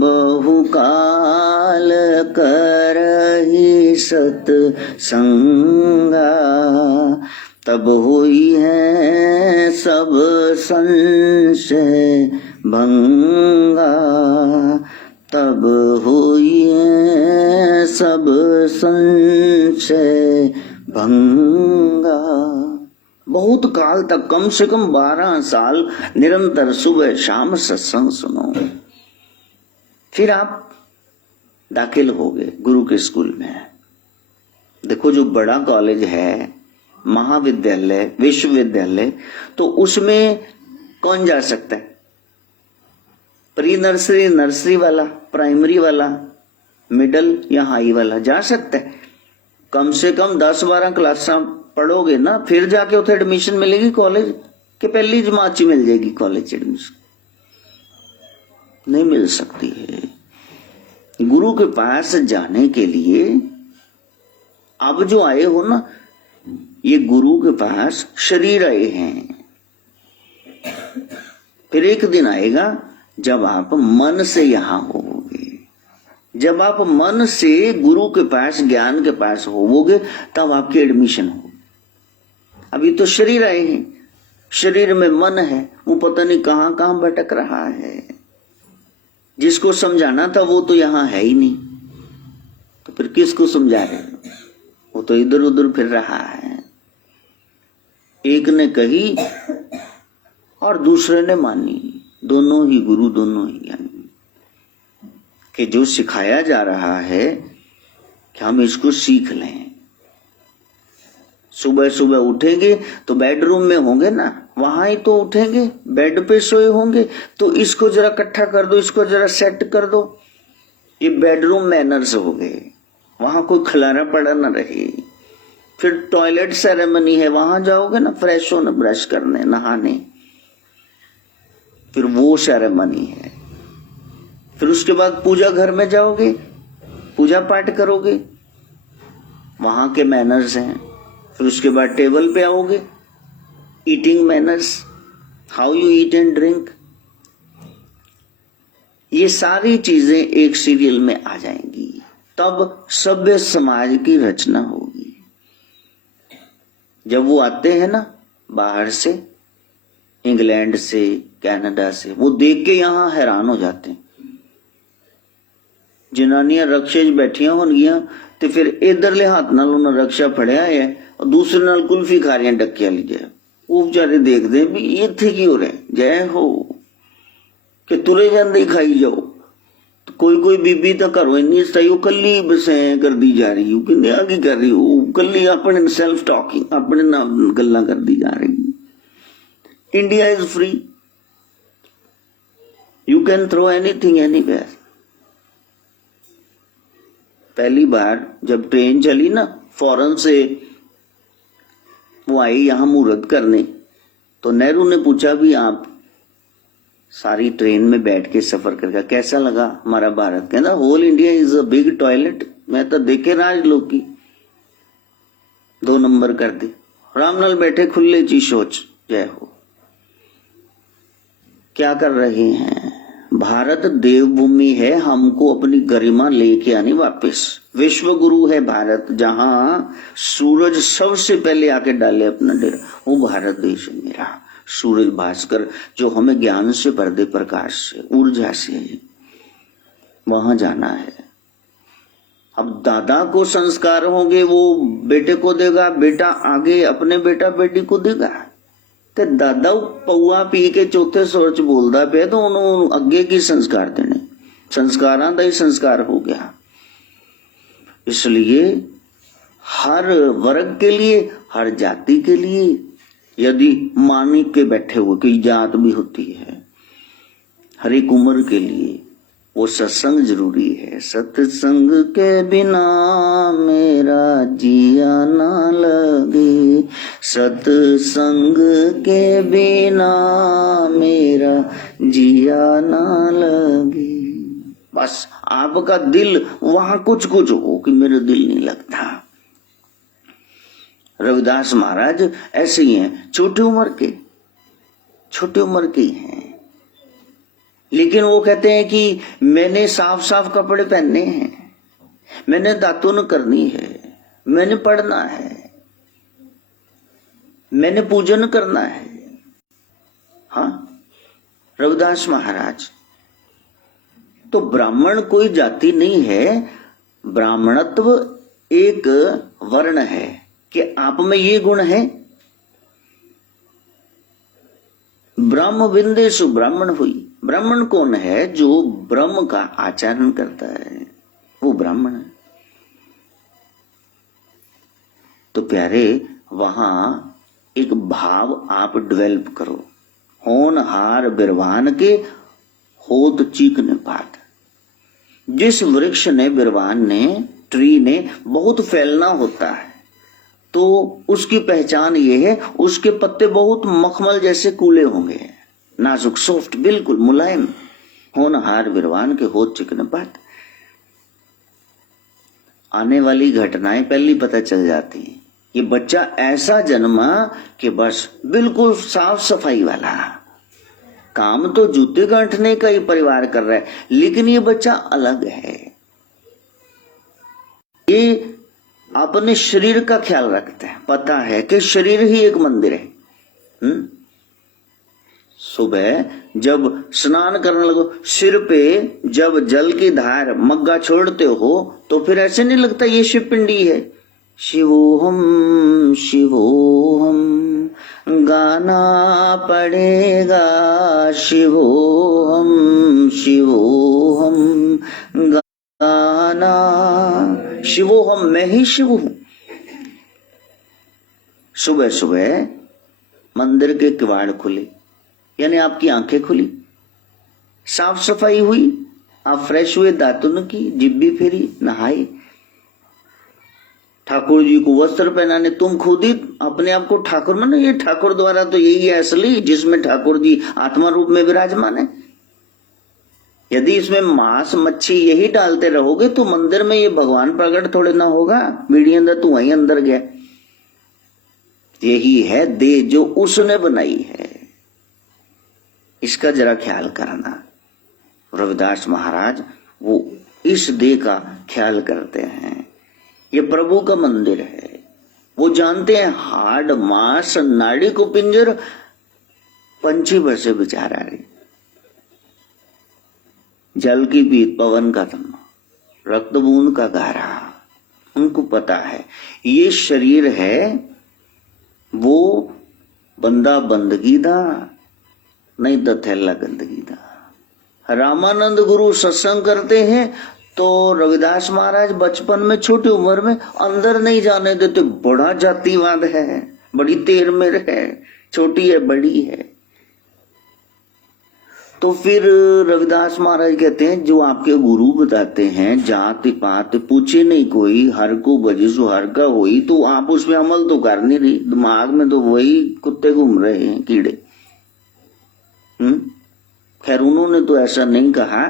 बहुकाल करहि सत्संगा, तब हुई है सब संशय भंगा, तब हुई है सब संशय भंगा। बहुत काल तक, कम से कम 12 साल निरंतर सुबह शाम सत्संग सुनो। फिर आप दाखिल हो गए गुरु के स्कूल में। देखो जो बड़ा कॉलेज है, महाविद्यालय, विश्वविद्यालय, तो उसमें कौन जा सकता है? प्री नर्सरी, नर्सरी वाला, प्राइमरी वाला, मिडल या हाई वाला जा सकता है। कम से कम 10-12 क्लासा पढ़ोगे ना, फिर जाके उसे एडमिशन मिलेगी कॉलेज। कि पहली जमात च मिल जाएगी कॉलेज एडमिशन, नहीं मिल सकती है। गुरु के पास जाने के लिए अब जो आए हो ना, ये गुरु के पास शरीर आए हैं। फिर एक दिन आएगा जब आप मन से यहां होवोगे, जब आप मन से गुरु के पास, ज्ञान के पास होवोगे, तब आपकी एडमिशन हो। अभी तो शरीर आए हैं, शरीर में मन है, वो पता नहीं कहां कहां भटक रहा है। जिसको समझाना था वो तो यहां है ही नहीं, तो फिर किसको समझा रहे हो? वो तो इधर उधर फिर रहा है। एक ने कही और दूसरे ने मानी, दोनों ही गुरु, दोनों ही ज्ञानी। कि जो सिखाया जा रहा है कि हम इसको सीख लें। सुबह सुबह उठेंगे तो बेडरूम में होंगे ना, वहां ही तो उठेंगे, बेड पे सोए होंगे, तो इसको जरा इकट्ठा कर दो, इसको जरा सेट कर दो। ये बेडरूम मैनर्स हो गए, वहां कोई खलारा पड़ा न रहे। फिर टॉयलेट सेरेमनी है, वहां जाओगे ना फ्रेश होने, ब्रश करने, नहाने, फिर वो सेरेमनी है। फिर उसके बाद पूजा घर में जाओगे, पूजा पाठ करोगे, वहां के मैनर्स हैं। फिर उसके बाद टेबल पे आओगे, eating manners, how you eat and drink, ये सारी चीजें एक सीरियल में आ जाएंगी। तब सभ्य समाज की रचना होगी। जब वो आते हैं ना बाहर से, इंग्लैंड से, कनाडा से, वो देख के यहां हैरान हो जाते हैं। जनानियां रक्षे च बैठिया होनगियां ते फिर इधरले हाथ नाल उन्हें रक्षा फड़िया है और दूसरे नाल कुल्फी खा रही डक्किया लीजिए। वो बेचारे देखते भी इत्थे की हो रहा, जय हो कि तुरे जाते ही खाई जाओ। तो कोई कोई बीबी तो घरों इन्नी सही, वो कली बसें कर दी जा रही, वो कहते आगे कर रही, वो कली अपने सेल्फ टॉकिंग, अपने नाम गल्ला कर दी जा रही। India is free, you can throw anything anywhere. पहली बार जब ट्रेन चली ना, फॉरेन से वो आई यहां मुहूर्त करने, तो नेहरू ने पूछा भी आप सारी ट्रेन में बैठ के सफर करके कैसा लगा हमारा भारत? कहना whole India is a big toilet. मैं तो देखे राज लोग की 2 नंबर कर दी, आराम नाल बैठे खुले ची शौच, जय हो। क्या कर रहे हैं? भारत देवभूमि है, हमको अपनी गरिमा लेके आनी वापस। विश्व गुरु है भारत, जहां सूरज सबसे पहले आके डाले अपना डेरा, वो भारत देश है मेरा। सूरज भास्कर जो हमें ज्ञान से भर दे, प्रकाश से, ऊर्जा से, वहां जाना है। अब दादा को संस्कार होंगे, वो बेटे को देगा, बेटा आगे अपने बेटा बेटी को देगा। ते दादा पौआ पी के चौथे सुर च बोलदा पे, तो उन्होंने अगे की संस्कार देने, संस्कारां दा ही संस्कार हो गया। इसलिए हर वर्ग के लिए, हर जाति के लिए, यदि मान के बैठे हुए कोई जात भी होती है, हर एक उम्र के लिए वो सत्संग जरूरी है। सत्संग के बिना मेरा जिया ना लगे, सत्संग के बिना मेरा जिया ना लगे। बस आपका दिल वहां कुछ कुछ हो कि मेरा दिल नहीं लगता। रविदास महाराज ऐसे ही हैं, छोटी उम्र के हैं, लेकिन वो कहते हैं कि मैंने साफ साफ कपड़े पहनने हैं, मैंने दातुन करनी है, मैंने पढ़ना है, मैंने पूजन करना है। हाँ, रविदास महाराज तो ब्राह्मण कोई जाति नहीं है, ब्राह्मणत्व एक वर्ण है कि आप में ये गुण है। ब्रह्म विंदेषु ब्राह्मण हुई। ब्राह्मण कौन है? जो ब्रह्म का आचरण करता है, वो ब्राह्मण है। तो प्यारे, वहां एक भाव आप डेवलप करो, होनहार बिरवान के होत चीकने पात। जिस वृक्ष ने, बिरवान ने, ट्री ने बहुत फैलना होता है, तो उसकी पहचान ये है, उसके पत्ते बहुत मखमल जैसे कूले होंगे, नाजुक, सॉफ्ट, बिल्कुल मुलायम, होनहार विरवान के हो चिकन पात। आने वाली घटनाएं पहले पता चल जाती हैं। ये बच्चा ऐसा जन्मा कि बस बिल्कुल साफ सफाई वाला, काम तो जूते गांठने का ही परिवार कर रहा है, लेकिन ये बच्चा अलग है। ये अपने शरीर का ख्याल रखता है, पता है कि शरीर ही एक मंदिर है। सुबह जब स्नान करने लगो, सिर पे जब जल की धार मग्गा छोड़ते हो तो फिर ऐसे नहीं लगता ये शिवपिंडी है। शिवोहम शिवोहम गाना पड़ेगा, शिवोहम शिवोहम गाना, शिवोहम, मैं ही शिव हूं। सुबह सुबह मंदिर के किवाड़ खुले, यानी आपकी आंखें खुली, साफ सफाई हुई, आप फ्रेश हुए, दातुन की, जिब्बी फेरी, नहाए, ठाकुर जी को वस्त्र पहनाने, तुम खुद ही अपने आप को ठाकुर मानो। ये ठाकुर द्वारा तो यही है असली, जिसमें ठाकुर जी आत्मा रूप में विराजमान है। यदि इसमें मांस मच्छी यही डालते रहोगे तो मंदिर में ये भगवान प्रकट थोड़े ना होगा, बीड़ी अंदर तू वहीं अंदर गया। यही है देह जो उसने बनाई है, इसका जरा ख्याल करना। रविदास महाराज वो इस देह का ख्याल करते हैं। ये प्रभु का मंदिर है, वो जानते हैं हाड मांस नाड़ी को पिंजर, पंछी बसे बेचारा रे, जल की पीत पवन का तम्मा, रक्त बूंद का गारा, उनको पता है ये शरीर है वो बंदा बंदगी दा, नहीं तो थैला गंदगी दा। रामानंद गुरु सत्संग करते हैं तो रविदास महाराज बचपन में छोटी उम्र में अंदर नहीं जाने देते, बड़ा जातिवाद है, बड़ी तेर मेर है, छोटी है बड़ी है। तो फिर रविदास महाराज कहते हैं जो आपके गुरु बताते हैं जाति पात पूछे नहीं कोई, हर को बजे सो हर का होई, तो आप उसमें अमल तो कर नहीं रही, दिमाग में तो वही कुत्ते घूम रहे हैं, कीड़े। खैर उन्होंने तो ऐसा नहीं कहा,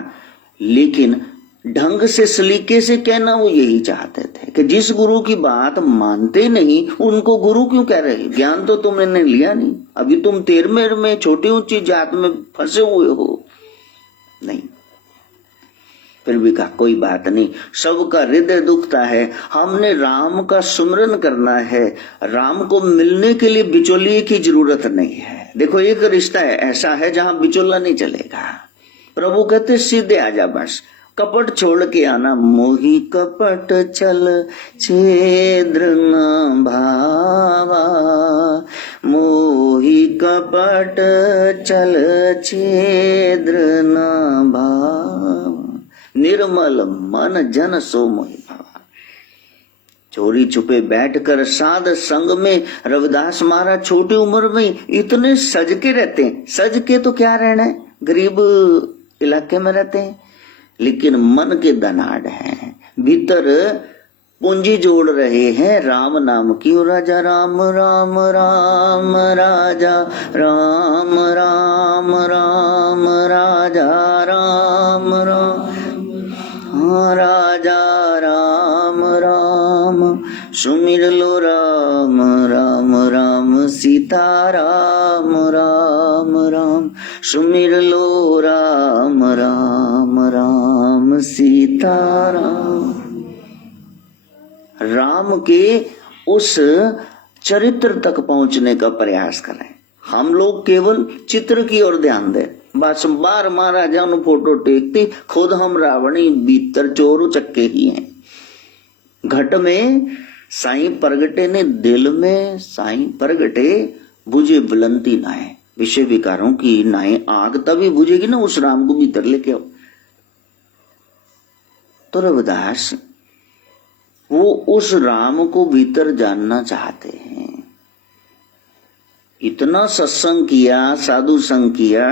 लेकिन ढंग से सलीके से कहना वो यही चाहते थे कि जिस गुरु की बात मानते नहीं उनको गुरु क्यों कह रहे, ज्ञान तो तुमने लिया नहीं, अभी तुम तेरमेर में छोटी ऊंची जात में फंसे हुए हो। नहीं, फिर भी कहा कोई बात नहीं, सबका हृदय दुखता है, हमने राम का सुमरन करना है, राम को मिलने के लिए बिचौलिए की जरूरत नहीं है। देखो एक रिश्ता है ऐसा है जहां बिचौला नहीं चलेगा। प्रभु कहते सीधे आजा, बस कपट छोड़ के आना, मोही कपट चल छेद्र न भावा, मोही कपट चल छेद्र न भावा, निर्मल मन जन सो मोहि भावा। चोरी छुपे बैठकर साध संग में रविदास महाराज छोटी उम्र में इतने सज के रहते हैं। सज के तो क्या रहना है, गरीब इलाके में रहते हैं, लेकिन मन के धनाढ़ हैं, भीतर पूंजी जोड़ रहे हैं राम नाम की। राजा राम राम राम राजा राम राम राम राजा राम राम, हाँ राजा राम राम, सुमिर लो राम राम राम, सीता राम राम राम, सुमिर लो राम राम राम, सीता राम। राम के उस चरित्र तक पहुंचने का प्रयास करें। हम लोग केवल चित्र की ओर ध्यान दें, बस बार महाराजा ने फोटो टेकती, खुद हम रावणी भीतर चोर चक्के ही हैं। घट में साईं प्रगटे ने दिल में, साईं प्रगटे बुझे बुलंदी नाए, विषय विकारों की नाए आग तभी बुझेगी ना उस राम को भीतर लेके आओ। तो रविदास वो उस राम को भीतर जानना चाहते हैं। इतना सत्संग किया, साधु संग किया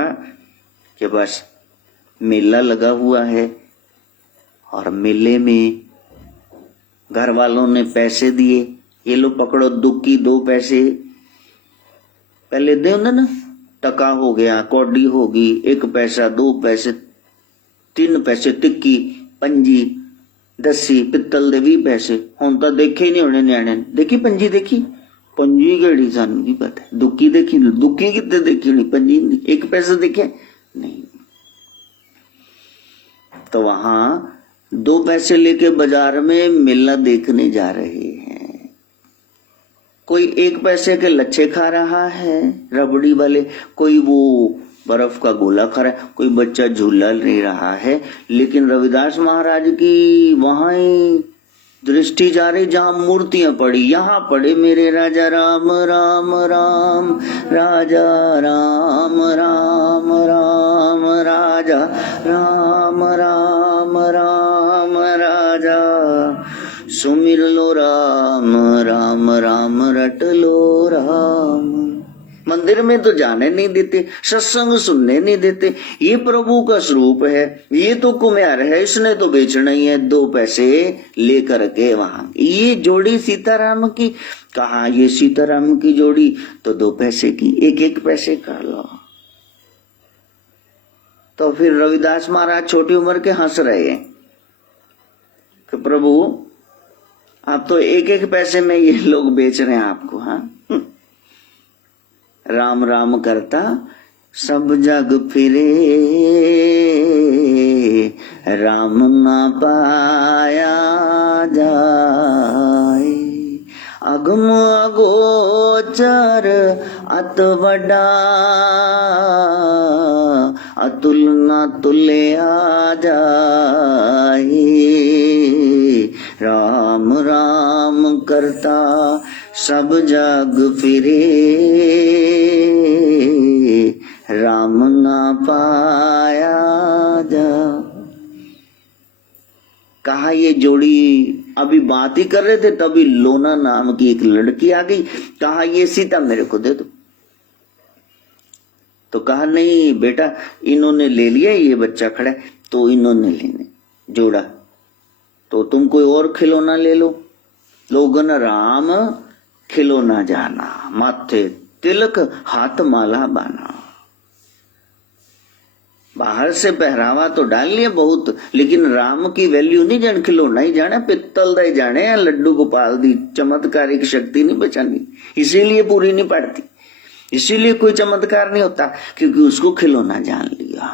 कि बस मेला लगा हुआ है और मेले में घर वालों ने पैसे दिए, ये लो पकड़ो दुक्की 2 पैसे, पहले दे ना, टका हो गया, कौडी होगी, 1 पैसा, 2 पैसे, 3 पैसे, टिक्की, पंजी, दसी, पित्तल दे 20 पैसे। हुण तां देखे ही नहीं होने न्याणे ने, देखी पंजी, देखी पंजी केड़ी, सानू की पता, दुक्की देखी, दुक्की कितने देखी नहीं, पंजी 1 पैसा देखे नहीं। तो वहां 2 पैसे लेके बाजार में मेला देखने जा रहे हैं, कोई 1 पैसे के लच्छे खा रहा है रबड़ी वाले, कोई वो बर्फ का गोला खा रहा है, कोई बच्चा झूला ले रहा है। लेकिन रविदास महाराज की वहां ही दृष्टि जा रही जहां मूर्तियां पड़ी, यहां पड़े मेरे राजा राम राम राम, राजा राम राम राम, राजा राम राम राम, राजा सुमिर लो राम राम राम, रट लो राम। मंदिर में तो जाने नहीं देते, सत्संग सुनने नहीं देते। ये प्रभु का स्वरूप है, ये तो कुम्हार है, इसने तो बेचना ही है, 2 पैसे लेकर के वहां। ये जोड़ी सीताराम की, कहा ये सीताराम की जोड़ी तो 2 पैसे की, 1-1 पैसे का लो। तो फिर रविदास महाराज छोटी उम्र के हंस रहे हैं कि प्रभु आप तो 1-1 पैसे में ये लोग बेच रहे हैं आपको। हाँ, राम राम करता सब जग फिरे, राम ना पाया जाए, अगम अगोचर अत बड़ा, अतुल ना तुल्या जाए, राम राम करता सब जग फिरे, राम ना पाया जा। कहा ये जोड़ी अभी बात ही कर रहे थे, तभी लोना नाम की एक लड़की आ गई, कहा ये सीता मेरे को दे दो। तो कहा नहीं बेटा, इन्होंने ले लिया, ये बच्चा खड़ा है तो इन्होंने लेने जोड़ा, तो तुम कोई और खिलौना ले लो। लोगन राम खिलौना जाना, माथे तिलक हाथ माला बाना। बाहर से पहरावा तो डाल लिया बहुत, लेकिन राम की वैल्यू नहीं जान, खिलौना ही जाने, पित्तल दा ही जाने, या लड्डू गोपाल दी चमत्कारिक शक्ति नहीं बचानी, इसीलिए पूरी नहीं पड़ती, इसीलिए कोई चमत्कार नहीं होता, क्योंकि उसको खिलौना जान लिया।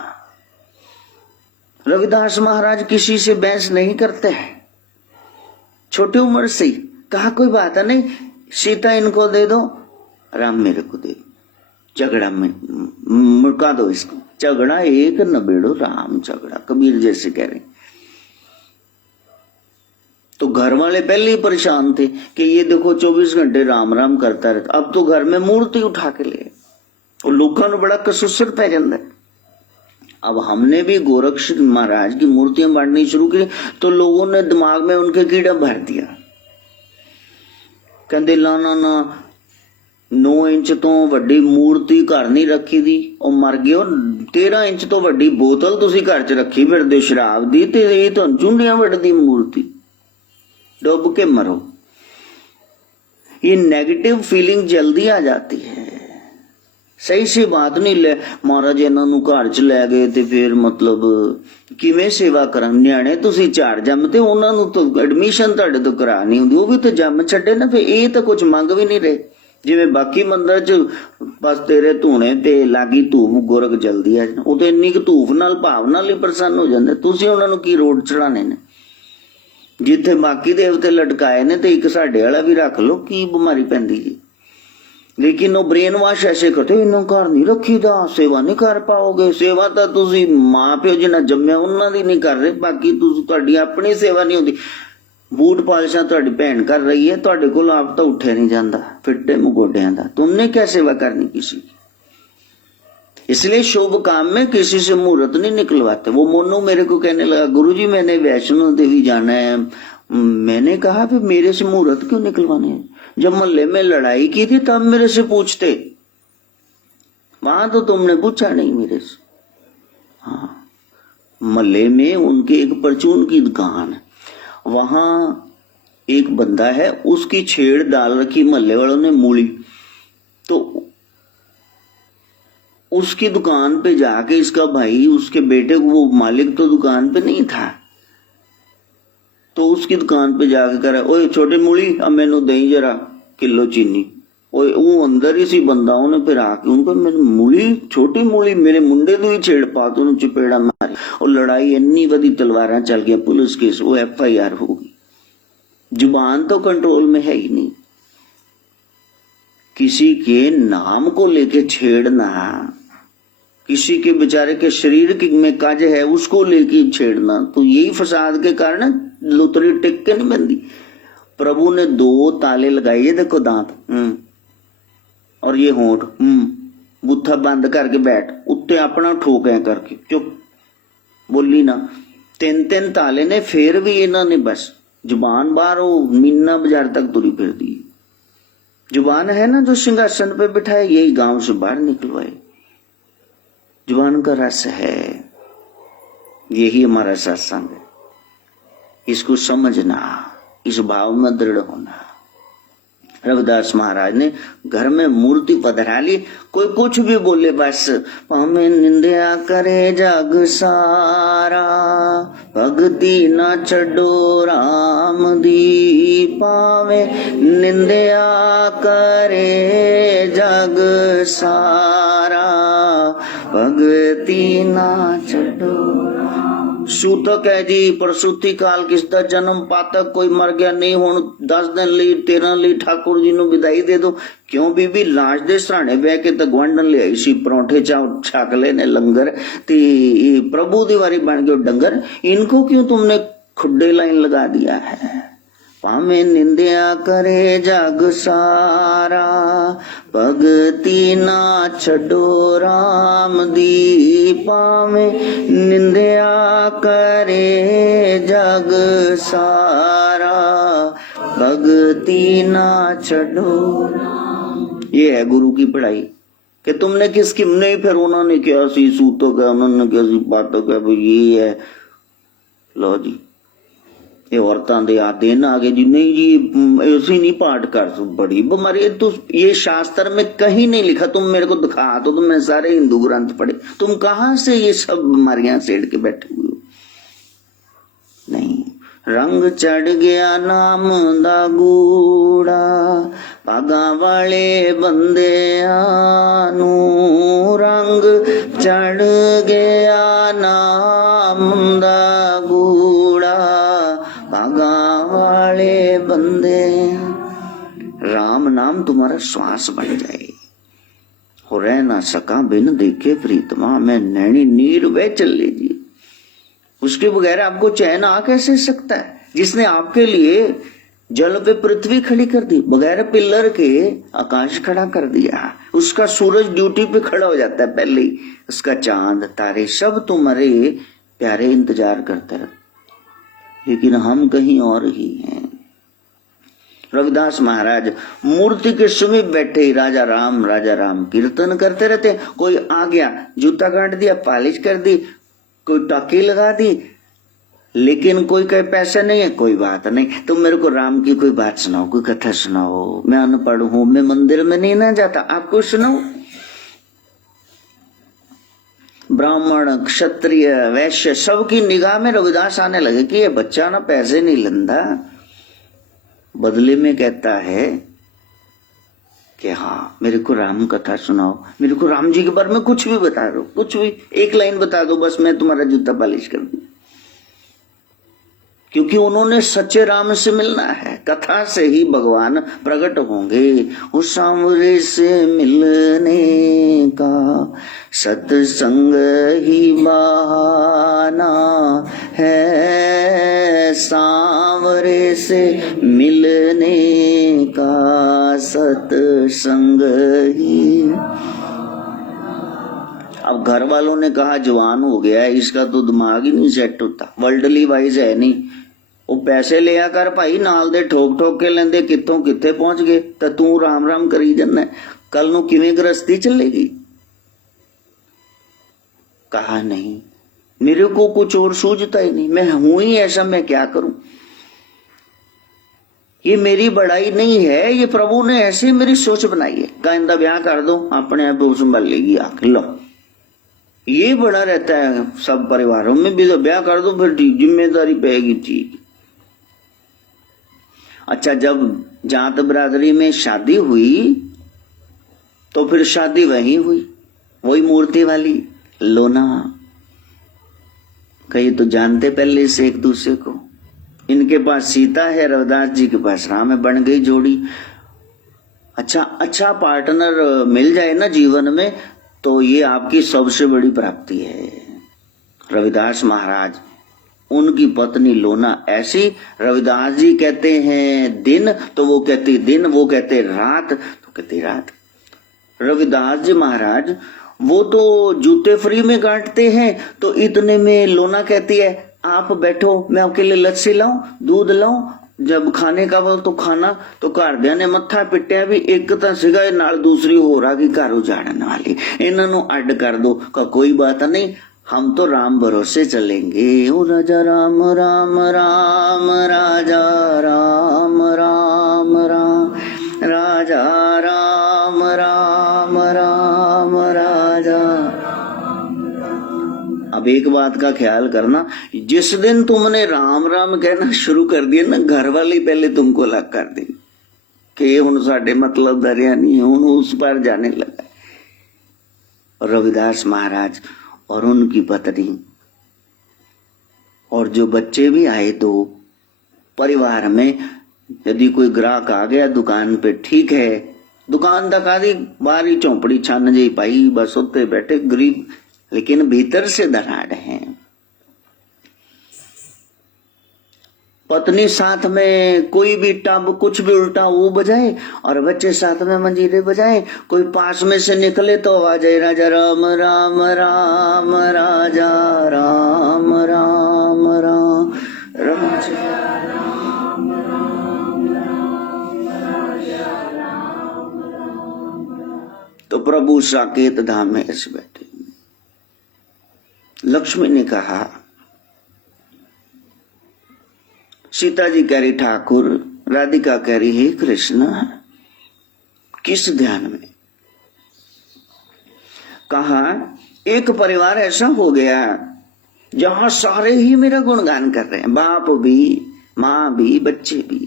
रविदास महाराज किसी से बहस नहीं करते हैं, छोटी उम्र से ही कहा कोई बात नहीं, सीता इनको दे दो, राम मेरे को दे दो, झगड़ा में मुड़का दो इसको, झगड़ा एक नबेड़ो राम झगड़ा, कबीर जैसे कह रहे। तो घर वाले पहले ही परेशान थे कि ये देखो 24 घंटे राम राम करता रहता, अब तो घर में मूर्ति उठा के ले, और लोगों ने बड़ा कसूसर पै जाता है। अब हमने भी गोरक्ष महाराज की मूर्तियां बांटनी शुरू की, तो लोगों ने दिमाग में उनके कीड़ा भर दिया, कहते लाना ना 9 इंच तो वड्डी मूर्ति घर नहीं रखी दी, और मर गए 13 इंच तो वड्डी बोतल तुसी घर च रखी फिरदे शराब दी, ते ये तो चुंडियां वड्डी मूर्ति, डुब के मरो। ये नेगेटिव फीलिंग जल्दी आ जाती है, सही सी बात नहीं। ले महाराज इन्हों घर च लै गए ते फिर मतलब किवें सेवा करा, न्याणे तुसी 4 जमते, उन्होंने तो एडमिशन तुहाडे तो करा नहीं हुंदी, वो भी तो जम छड्डे ना, फिर ये तो कुछ मंग भी नहीं रहे। जिवें बाकी मंदिर च बस तेरे धूने ते लागी धूफ गोरख जल्दी आ जाना, वो तो इन्नी क धूफ नाल भाव नाल ही प्रसन्न हो जांदे, तुसी उन्हां नूं की रोड चढ़ाने ने। जिथे बाकी देवते लटकाए ने ते एक साडे वाला भी रख लो, की बीमारी पैंदी जी। लेकिन वो ब्रेन वाश ऐसे करते, इन्हों घर नहीं रखी दा, सेवा नहीं कर पाओगे, सेवा तो तुसी मां प्यो जिन्हां जम्मिया उन्हां दी नहीं कर रहे, बाकी तुहाडी अपनी सेवा नहीं होती। बूट पालिशा तुहाडी भैन कर रही है, तुहाडे कोल आप तो उठे नहीं जाता फिट्टे मुगोडियां दा, तुमने क्या सेवा करनी किसी की। इसलिए शुभ काम में किसी से मुहूर्त नहीं निकलवाते। वो मोनू मेरे को कहने लगा, गुरुजी मैंने वैष्णो देवी जाना है। मैंने कहा फिर मेरे से मुहूर्त क्यों निकलवाने हैं? जब मोहल्ले में लड़ाई की थी तब मेरे से पूछते, वहां तो तुमने पूछा नहीं मेरे से। हाँ, मोहल्ले में उनके एक परचून की दुकान है, वहां एक बंदा है, उसकी छेड़ डाल रखी मोहल्ले वालों ने मूली, तो उसकी दुकान पे जाके इसका भाई उसके बेटे को, वो मालिक तो दुकान पे नहीं था, तो उसकी दुकान पे जाके कह रहा, ओए छोटे मूली अब मैनू दई जरा किलो चीनी। ओए वो अंदर ही सी बंदाओं ने फिर आके उनको, मेरी मूली छोटी मूली मेरे मुंडे तो ही छेड़ पा, तो चपेड़ा मारी और लड़ाई इन्नी बड़ी, तलवार चल गया, पुलिस केस, वो FIR होगी। जुबान तो कंट्रोल में है ही नहीं। किसी के नाम को लेके छेड़ना, किसी के बेचारे के शरीर में काज है उसको लेके छेड़ना, तो यही फसाद के कारण लुतरी टिक के नहीं बनती। प्रभु ने 2 ताले लगाए, ये देखो दांत और ये होंठ, बूथा बंद करके बैठ, उत्ते अपना ठोक है करके चुप, बोली ना। 3 ताले ने, फिर भी इन्होंने बस जुबान बाहर वो मीना बाजार तक तुरी फिर दी। जुबान है ना जो सिंहासन पे बिठाए, यही गांव से बाहर निकलवाए। जुबान का रस है, यही हमारा सत्संग है। इसको समझना, इस भाव में दृढ़ होना। रविदास महाराज ने घर में मूर्ति पधरा ली, कोई कुछ भी बोले बस, हमें निंदा करे जग सारा, भक्ति न छड़ो राम दी पावे, निंदा करे जग सारा, भक्ति न छड़ो। सूतक है जी, प्रसूति काल किसका जन्म पातक, कोई मर गया नहीं, हुण 10 दिन ली 13 ली ठाकुर जी नु विदाई दे दो। क्यों बीबी, लाश दे सराणे बह के तो गुआंढन ले आई सी, परौंठे छाकले ने लंगर, ती प्रभु दी वारी बन गयो डंगर, इनको क्यों तुमने खुड्डे लाइन लगा दिया है। पामे निंदा करे जग सारा, भगति ना छड़ो राम दी पावे, निंदा करे जग सारा, भगति ना छड़ो। ये है गुरु की पढ़ाई कि तुमने किसकी नहीं, फिर उन्होंने क्या सी सूतों का, उन्होंने क्या सी बातों का, ये है लो जी ये औरतां दे आ दिन आ गए जी, नहीं जी ऐसी नहीं पाठ कर, बड़ी बीमारी। तो ये शास्त्र में कहीं नहीं लिखा, तुम मेरे को दिखा तो तुमने सारे हिंदू ग्रंथ पढ़े, तुम कहां से ये सब बीमारियां सेड़ के बैठे हुए हो। नहीं, रंग चढ़ गया नाम दा गूड़ा, भागा वाले बंदे आनू, रंग चढ़ गया नाम दा गूड़ा, भागा वाले बंदे। राम नाम तुम्हारा श्वास बन जाए, हो रह ना सका बिन देखे प्रीतमा, मैं नैनी नीर वे चल लीजिए। उसके बगैर आपको चैन आ कैसे सकता है, जिसने आपके लिए जल पे पृथ्वी खड़ी कर दी, बगैर पिलर के आकाश खड़ा कर दिया। उसका सूरज ड्यूटी पे खड़ा हो जाता है पहले ही, उसका चांद तारे सब तुम्हारे प्यारे इंतजार करते रहते, लेकिन हम कहीं और ही हैं। रविदास महाराज मूर्ति के समीप बैठे ही राजा राम कीर्तन करते रहते। कोई आ गया, जूता काट दिया, पालिश कर दी, कोई टाकी लगा दी, लेकिन कोई कहे पैसे नहीं है, कोई बात नहीं, तुम मेरे को राम की कोई बात सुनाओ, कोई कथा सुनाओ, मैं अनपढ़ हूं, मैं मंदिर में नहीं ना जाता, आपको सुनाओ। ब्राह्मण क्षत्रिय वैश्य सबकी निगाह में रविदास आने लगे कि ये बच्चा ना पैसे नहीं लंदा, बदले में कहता है कि हाँ मेरे को राम कथा सुनाओ, मेरे को राम जी के बारे में कुछ भी बता दो, कुछ भी एक लाइन बता दो, बस मैं तुम्हारा जूता पालिश कर दूं। क्योंकि उन्होंने सच्चे राम से मिलना है, कथा से ही भगवान प्रकट होंगे। उस सांवरे से मिलने का सत्संग ही बहाना है, सांवरे से मिलने का सत्संग ही। अब घर वालों ने कहा जवान हो गया है, इसका तो दिमाग ही नहीं सेट होता, वर्ल्डली वाइज है नहीं, वो पैसे लिया कर भाई, नाल दे ठोक ठोक के लेंदे, कितों किथे पहुंच गए, तो तू राम राम करी जाना, कल नू किवें गृहस्थी चलेगी। कहा नहीं, मेरे को कुछ और सूझता ही नहीं, मैं हूं ही ऐसा, मैं क्या करूं। ये मेरी बड़ाई नहीं है, ये प्रभु ने ऐसी मेरी सोच बनाई है। काइंदा ब्याह कर दो, अपने आप वो संभाल लेगी आके। लो, ये बड़ा रहता है सब परिवारों में भी, तो ब्याह कर दो फिर ठीक, जिम्मेदारी पेगी ठीक। अच्छा, जब जात बरादरी में शादी हुई तो फिर शादी वही हुई, वही मूर्ति वाली लोना। कई तो जानते पहले से एक दूसरे को। इनके पास सीता है, रविदास जी के पास राम है, बन गई जोड़ी। अच्छा पार्टनर मिल जाए ना जीवन में तो ये आपकी सबसे बड़ी प्राप्ति है। रविदास महाराज, उनकी पत्नी लोना ऐसी, रविदास जी कहते हैं दिन तो वो कहती दिन, वो कहते रात तो कहती रात। रविदास जी महाराज वो तो जूते फ्री में काटते हैं, तो इतने में लोना कहती है आप बैठो, मैं आपके लिए लस्सी लाऊं, दूध लाऊं। जब खाने का वक्त तो खाना, तो घरदियां ने मत्था पिटिया भी एक तो सिगा नाल दूसरी हो रहा कि घर उजाड़न वाली, इन्हों अड कर दो। का कोई बात नहीं, हम तो राम भरोसे चलेंगे। ओ राजा राम राम राम, राजा राम राम राम, राजा राम राम राम, राजा। अब एक बात का ख्याल करना, जिस दिन तुमने राम राम कहना शुरू कर दिया ना, घर वाले पहले तुमको अलग कर देंगे कि हुण साडे मतलब दरिया नहीं, हुण उस पार जाने लगा। रविदास महाराज और उनकी पत्नी और जो बच्चे भी आए, तो परिवार में यदि कोई ग्राहक आ गया दुकान पे, ठीक है, दुकान तक आदि बारी चौपड़ी छान जी पाई, बस उत्ते बैठे गरीब, लेकिन भीतर से दराड़ है। पत्नी साथ में कोई भी टब कुछ भी उल्टा वो बजाए और बच्चे साथ में मंजीरे बजाए, कोई पास में से निकले तो आवाज आई राजा राम राम राम, राजा राम राम राम, राजा तो प्रभु साकेत धाम में ऐसे बैठे। लक्ष्मी ने कहा, सीता जी कह रही ठाकुर, राधिका कह रही हे कृष्ण, किस ध्यान में? कहा एक परिवार ऐसा हो गया जहां सारे ही मेरा गुणगान कर रहे हैं, बाप भी, मां भी, बच्चे भी।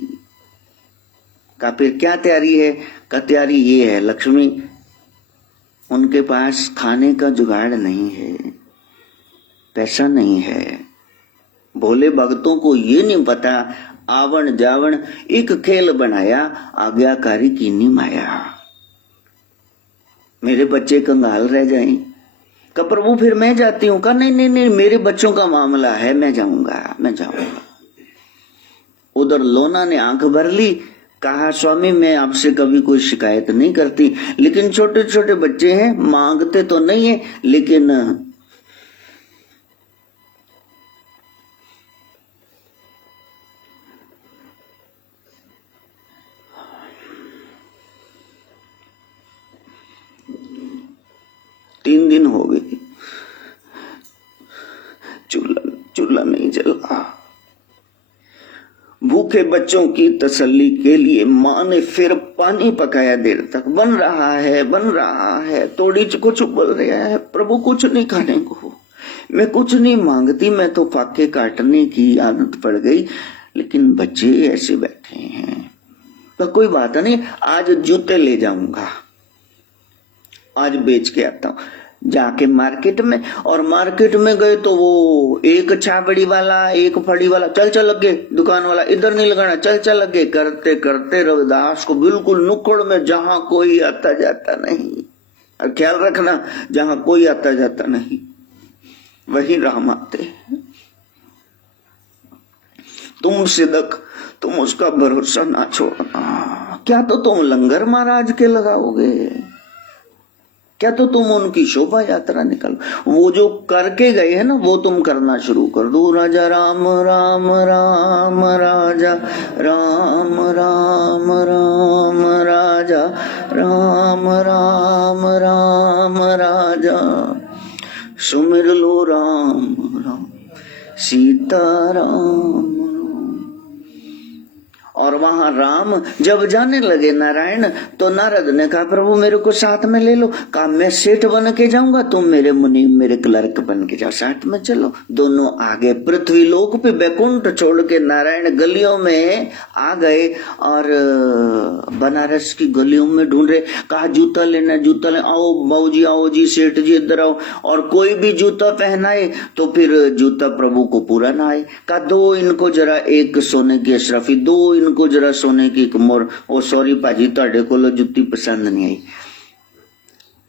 का फिर क्या तैयारी है? का तैयारी ये है लक्ष्मी, उनके पास खाने का जुगाड़ नहीं है, पैसा नहीं है। भोले भक्तों को ये नहीं पता, आवण जावण एक खेल बनाया, आज्ञाकारी कीनी माया। मेरे बच्चे कंगाल रह जाएं। का प्रभु फिर मैं जाती हूँ? का नहीं नहीं नहीं, मेरे बच्चों का मामला है, मैं जाऊंगा मैं जाऊंगा। उधर लोना ने आंख भर ली, कहा स्वामी मैं आपसे कभी कोई शिकायत नहीं करती, लेकिन छोटे छोटे बच्चे हैं, मांगते तो नहीं है, लेकिन तीन दिन हो गए चूल्हा नहीं जला। भूखे बच्चों की तसल्ली के लिए मां ने फिर पानी पकाया, देर तक बन रहा है, तोड़ी कुछ उबल रहा है। प्रभु कुछ नहीं खाने को, मैं कुछ नहीं मांगती, मैं तो फाके काटने की आदत पड़ गई, लेकिन बच्चे ऐसे बैठे हैं। तो कोई बात नहीं, आज जूते ले जाऊंगा, आज बेच के आता हूं। जाके मार्केट में, और मार्केट में गए तो वो एक छाबड़ी वाला, एक फड़ी वाला, चल चल लगे, दुकान वाला इधर नहीं लगाना, चल चल लगे, करते करते रविदास को बिल्कुल नुक्कड़ में, जहां कोई आता जाता नहीं। और ख्याल रखना, जहां कोई आता जाता नहीं वही राम आते। तुम सिदक, तुम उसका भरोसा ना छोड़ना। क्या तो तुम लंगर महाराज के लगाओगे, क्या तो तुम उनकी शोभा यात्रा निकल, वो जो करके गए हैं ना वो तुम करना शुरू कर दो। राजा राम राम राम, राजा राम राम राम, राजा राम राम राम, राजा सुमिर लो राम राम, सीता राम। और वहां राम जब जाने लगे नारायण, तो नारद ने कहा प्रभु मेरे को साथ में ले लो। कहा मैं सेठ बन के जाऊंगा, तुम मेरे मुनि मेरे क्लर्क बन के जाओ, साथ में चलो। दोनों आगे पृथ्वी लोक पे बैकुंठ छोड़ के नारायण गलियों में आ गए और बनारस की गलियों में ढूंढ रहे। कहा जूता लेना, जूता ले, आओ बाबूजी, आओ जी, सेठ जी इधर आओ। और कोई भी जूता पहनाए तो फिर जूता प्रभु को पूरा ना आए। कहा दो इनको जरा एक सोने की अशरफी, दो इनको जरा सोने की एक मोर। ओ सॉरी पाजी, ताड़े को जुत्ती पसंद नहीं आई।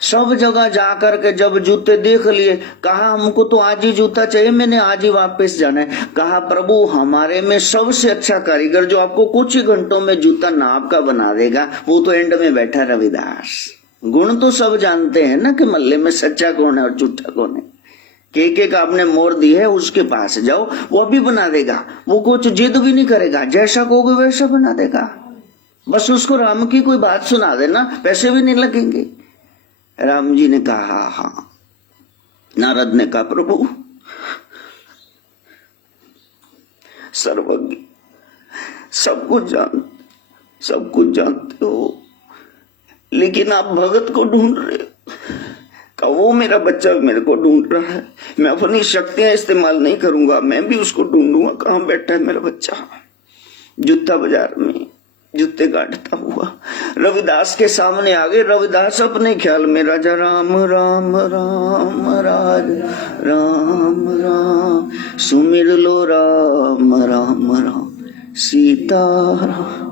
सब जगह जाकर के जब जूते देख लिए, कहा हमको तो आज ही जूता चाहिए, मैंने आज ही वापस जाना है। कहा प्रभु हमारे में सबसे अच्छा कारीगर जो आपको कुछ ही घंटों में जूता नाप का बना देगा, वो तो एंड में बैठा रविदास। गुण तो सब जानते हैं ना कि मल्ले में सच्चा कौन है और झूठा कौन है। के आपने मोर दी है, उसके पास जाओ, वो अभी बना देगा। वो कुछ जिद भी नहीं करेगा, जैसा कहोगे वैसा बना देगा। बस उसको राम की कोई बात सुना देना, पैसे भी नहीं लगेंगे। राम जी ने कहा हाँ। नारद ने कहा प्रभु सर्वज्ञ, सब कुछ जानते हो, लेकिन आप भगत को ढूंढ रहे हो। का वो मेरा बच्चा मेरे को ढूंढ रहा है, मैं अपनी शक्तियां इस्तेमाल नहीं करूंगा, मैं भी उसको ढूंढूंगा। कहां बैठा है मेरा बच्चा? जूता बाजार में जूते काटता हुआ रविदास के सामने आ गए। रविदास अपने ख्याल में राजा राम राम राम राज राम राम, सुमिर लो राम राम राम सीता राम।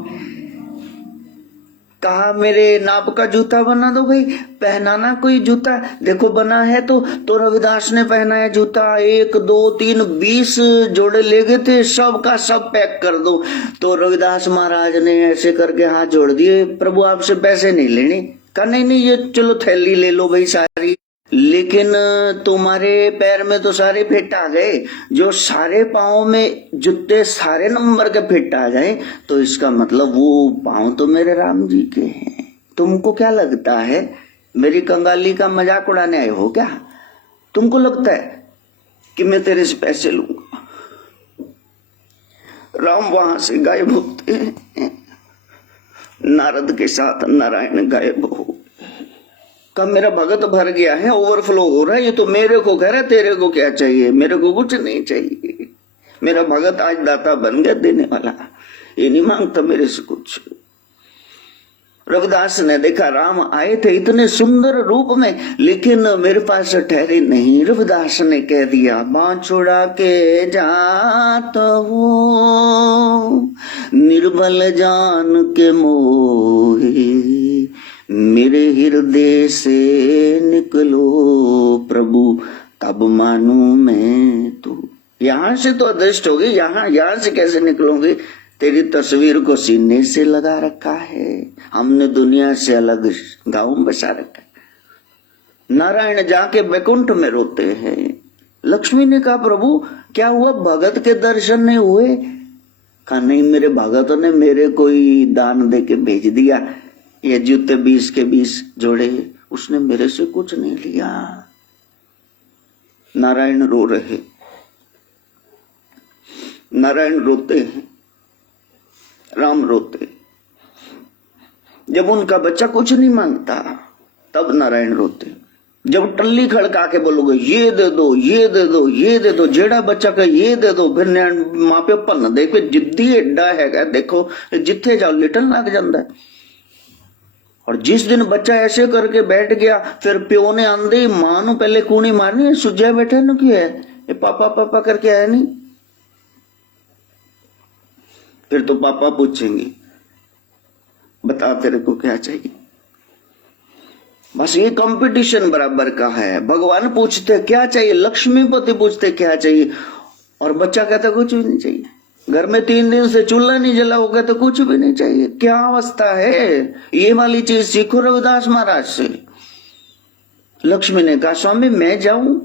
कहा मेरे नाप का जूता बना दो भाई, पहनाना कोई जूता। देखो बना है तो रविदास ने पहना है जूता। 1 2 3 20 जोड़े ले गए थे, सब का सब पैक कर दो। तो रविदास महाराज ने ऐसे करके हाथ जोड़ दिए, प्रभु आपसे पैसे नहीं लेने। कहा नहीं ये चलो थैली ले लो भाई सारी, लेकिन तुम्हारे पैर में तो सारे फिट आ गए। जो सारे पाँव में जूते सारे नंबर के फिट आ जाए तो इसका मतलब वो पाँव तो मेरे राम जी के हैं। तुमको क्या लगता है मेरी कंगाली का मजाक उड़ाने आए हो क्या? तुमको लगता है कि मैं तेरे से पैसे लूंगा? राम वहां से गायब होते हैं, नारद के साथ नारायण गायब हो। कब मेरा भगत भर गया है, ओवरफ्लो हो रहा है, ये तो मेरे को कह रहा है, तेरे को क्या चाहिए? मेरे को कुछ नहीं चाहिए, मेरा भगत आज दाता बन गया, देने वाला। ये नहीं मांगता मेरे से कुछ। रविदास ने देखा राम आए थे इतने सुंदर रूप में, लेकिन मेरे पास ठहरे नहीं। रविदास ने कह दिया बाँह छोड़ा के जात हो, निर्बल जान के मोहे, मेरे हृदय से निकलो प्रभु, तब मानू मैं तू। यहां से तो अदृष्ट होगी, यहां से कैसे निकलोगे? तेरी तस्वीर को सीने से लगा रखा है, हमने दुनिया से अलग गांव बसा रखा है। नारायण जाके बैकुंठ में रोते हैं। लक्ष्मी ने कहा प्रभु क्या हुआ, भगत के दर्शन नहीं हुए? कहा नहीं, मेरे भगत ने मेरे कोई दान दे के भेज दिया, ये जूते 20 के 20 जोड़े, उसने मेरे से कुछ नहीं लिया। नारायण रो रहे, नारायण रोते हैं, राम रोते। जब उनका बच्चा कुछ नहीं मांगता तब नारायण रोते। जब टल्ली खड़का के बोलोगे ये दे दो, ये दे दो, ये दे दो, जेड़ा बच्चा का ये दे दो, फिर मां प्यो भन देखो जिद्दी एडा है, देखो जिथे जाओ लिटन लग जाता है। और जिस दिन बच्चा ऐसे करके बैठ गया, फिर प्यो ने आंदे मां नू पहले कूणी मारनी, सुझा बैठे न की है ये पापा पापा करके आया नहीं। फिर तो पापा पूछेंगे बता तेरे को क्या चाहिए। बस ये कंपटीशन बराबर का है। भगवान पूछते क्या चाहिए, लक्ष्मीपति पूछते क्या चाहिए, और बच्चा कहता कुछ भी नहीं चाहिए। घर में 3 दिन से चूल्हा नहीं जला होगा तो कुछ भी नहीं चाहिए। क्या अवस्था है, ये वाली चीज सीखो रविदास महाराज से। लक्ष्मी ने कहा स्वामी मैं जाऊं,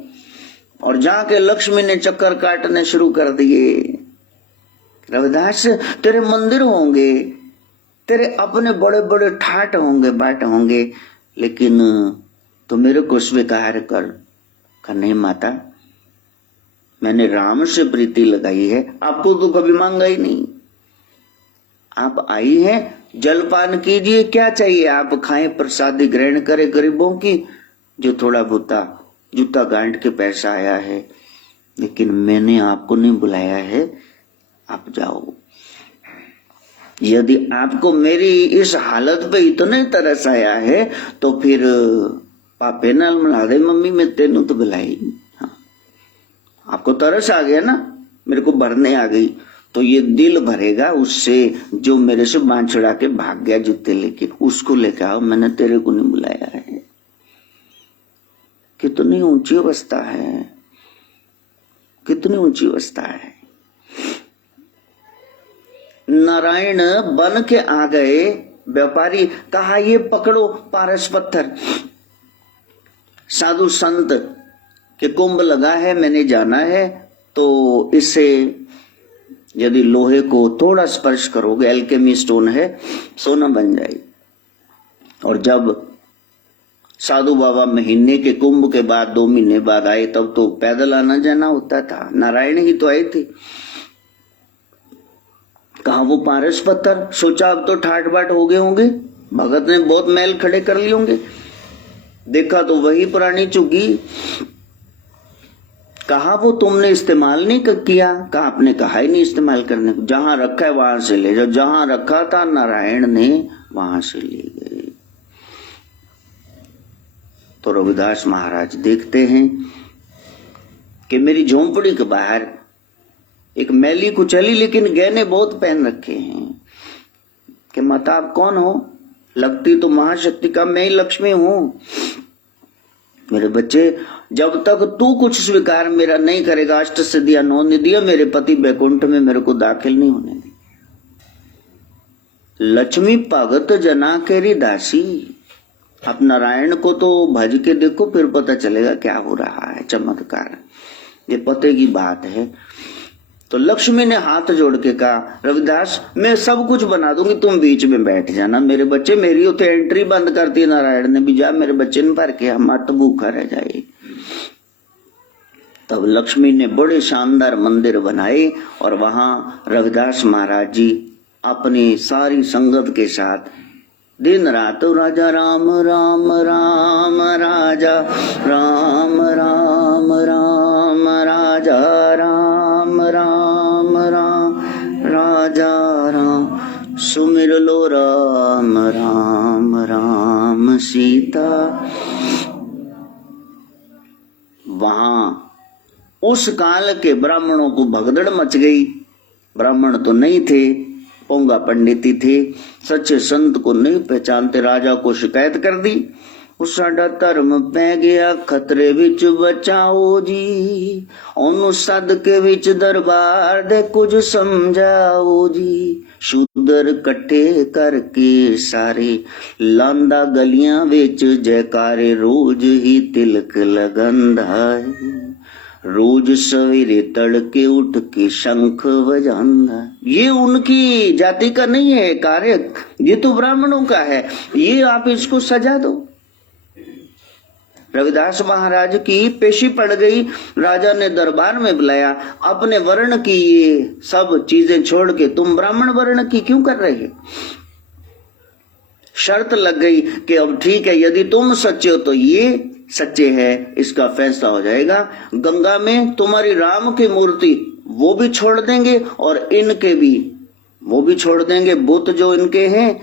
और जाके लक्ष्मी ने चक्कर काटने शुरू कर दिए। रविदास तेरे मंदिर होंगे, तेरे अपने बड़े बड़े ठाट होंगे, बाट होंगे, लेकिन तो मेरे को स्वीकार कर। नहीं माता, मैंने राम से प्रीति लगाई है, आपको तो कभी मांगा ही नहीं। आप आई हैं, जलपान कीजिए, क्या चाहिए आप खाएं, प्रसादी ग्रहण करें गरीबों की, जो थोड़ा बहुता जूता गांठ के पैसा आया है, लेकिन मैंने आपको नहीं बुलाया है, आप जाओ। यदि आपको मेरी इस हालत पे इतने तरस आया है तो फिर पापे नाल मिला दे मम्मी, मैं तेनू तो बुलाई। हाँ, आपको तरस आ गया ना, मेरे को भरने आ गई, तो ये दिल भरेगा उससे जो मेरे से बांछड़ा के भाग गया जूते लेके, उसको लेके आओ, मैंने तेरे को नहीं बुलाया है। कितनी ऊंची अवस्था है, कितनी ऊंची अवस्था है। नारायण बन के आ गए, व्यापारी कहा ये पकड़ो पारस पत्थर, साधु संत के कुंभ लगा है, मैंने जाना है, तो इससे यदि लोहे को थोड़ा स्पर्श करोगे, एल्केमी स्टोन है, सोना बन जाए। और जब साधु बाबा महीने के कुंभ के बाद 2 महीने बाद आए, तब तो पैदल आना जाना होता था, नारायण ही तो आए थे। कहा वो पारस पत्थर, सोचा अब तो ठाट बाट हो गए होंगे, भगत ने बहुत मैल खड़े कर लिए होंगे, देखा तो वही पुरानी चुगी। कहा वो तुमने इस्तेमाल नहीं किया, कहा आपने कहा ही नहीं इस्तेमाल करने को, जहां रखा है वहां से ले जाओ। जहां रखा था नारायण ने वहां से ले गए। तो रविदास महाराज देखते हैं कि मेरी झोंपड़ी के बाहर एक मैली कुचली लेकिन गहने बहुत पहन रखे हैं, कि माता आप कौन हो, लगती तो महाशक्ति का मैं ही लक्ष्मी हूं। मेरे बच्चे, जब तक तू कुछ स्वीकार मेरा नहीं करेगा, अष्ट सिद्धियां 9 निधियां, मेरे पति बैकुंठ में मेरे को दाखिल नहीं होने दी। लक्ष्मी भगत जना केरी दासी। आप नारायण को तो भज के देखो, फिर पता चलेगा क्या हो रहा है, चमत्कार। ये पते की बात है। तो लक्ष्मी ने हाथ जोड़ के कहा, रविदास मैं सब कुछ बना दूंगी, तुम बीच में बैठ जाना। मेरे बच्चे, मेरी उसे एंट्री बंद करती है नारायण ने भी, जा मेरे बच्चे ने भर के, मत भूखा रह जाए। तब लक्ष्मी ने बड़े शानदार मंदिर बनाए और वहां रविदास महाराज जी अपनी सारी संगत के साथ दिन रात राजा राम राम राम राजा राम राम राम राजा राम राम राम राजा राम सुमिर लो राम राम राम सीता। वहां उस काल के ब्राह्मणों को भगदड़ मच गई। ब्राह्मण तो नहीं थे, पोंगा पंडिती थे, सच्चे संत को नहीं पहचानते। राजा को शिकायत कर दी, साडा धर्म पै गया खतरे विच बचाओ जी, ओनू सद के विच दरबार दे कुछ समझाओ जी। शूदर कट्ठे करके सारे लांदा गलियां विच जयकारे, रोज ही तिलक लगंदा है, रोज सवेरे तड़के उठ के शंख बजाना। ये उनकी जाति का नहीं है कार्य, ये तो ब्राह्मणों का है, ये आप इसको सजा दो। रविदास महाराज की पेशी पड़ गई। राजा ने दरबार में बुलाया, अपने वर्ण की ये सब चीजें छोड़ के तुम ब्राह्मण वर्ण की क्यों कर रहे हो। शर्त लग गई कि अब ठीक है, यदि तुम सच्चे हो तो ये सच्चे है, इसका फैसला हो जाएगा। गंगा में तुम्हारी राम की मूर्ति वो भी छोड़ देंगे और इनके भी वो भी छोड़ देंगे। बुत जो इनके हैं,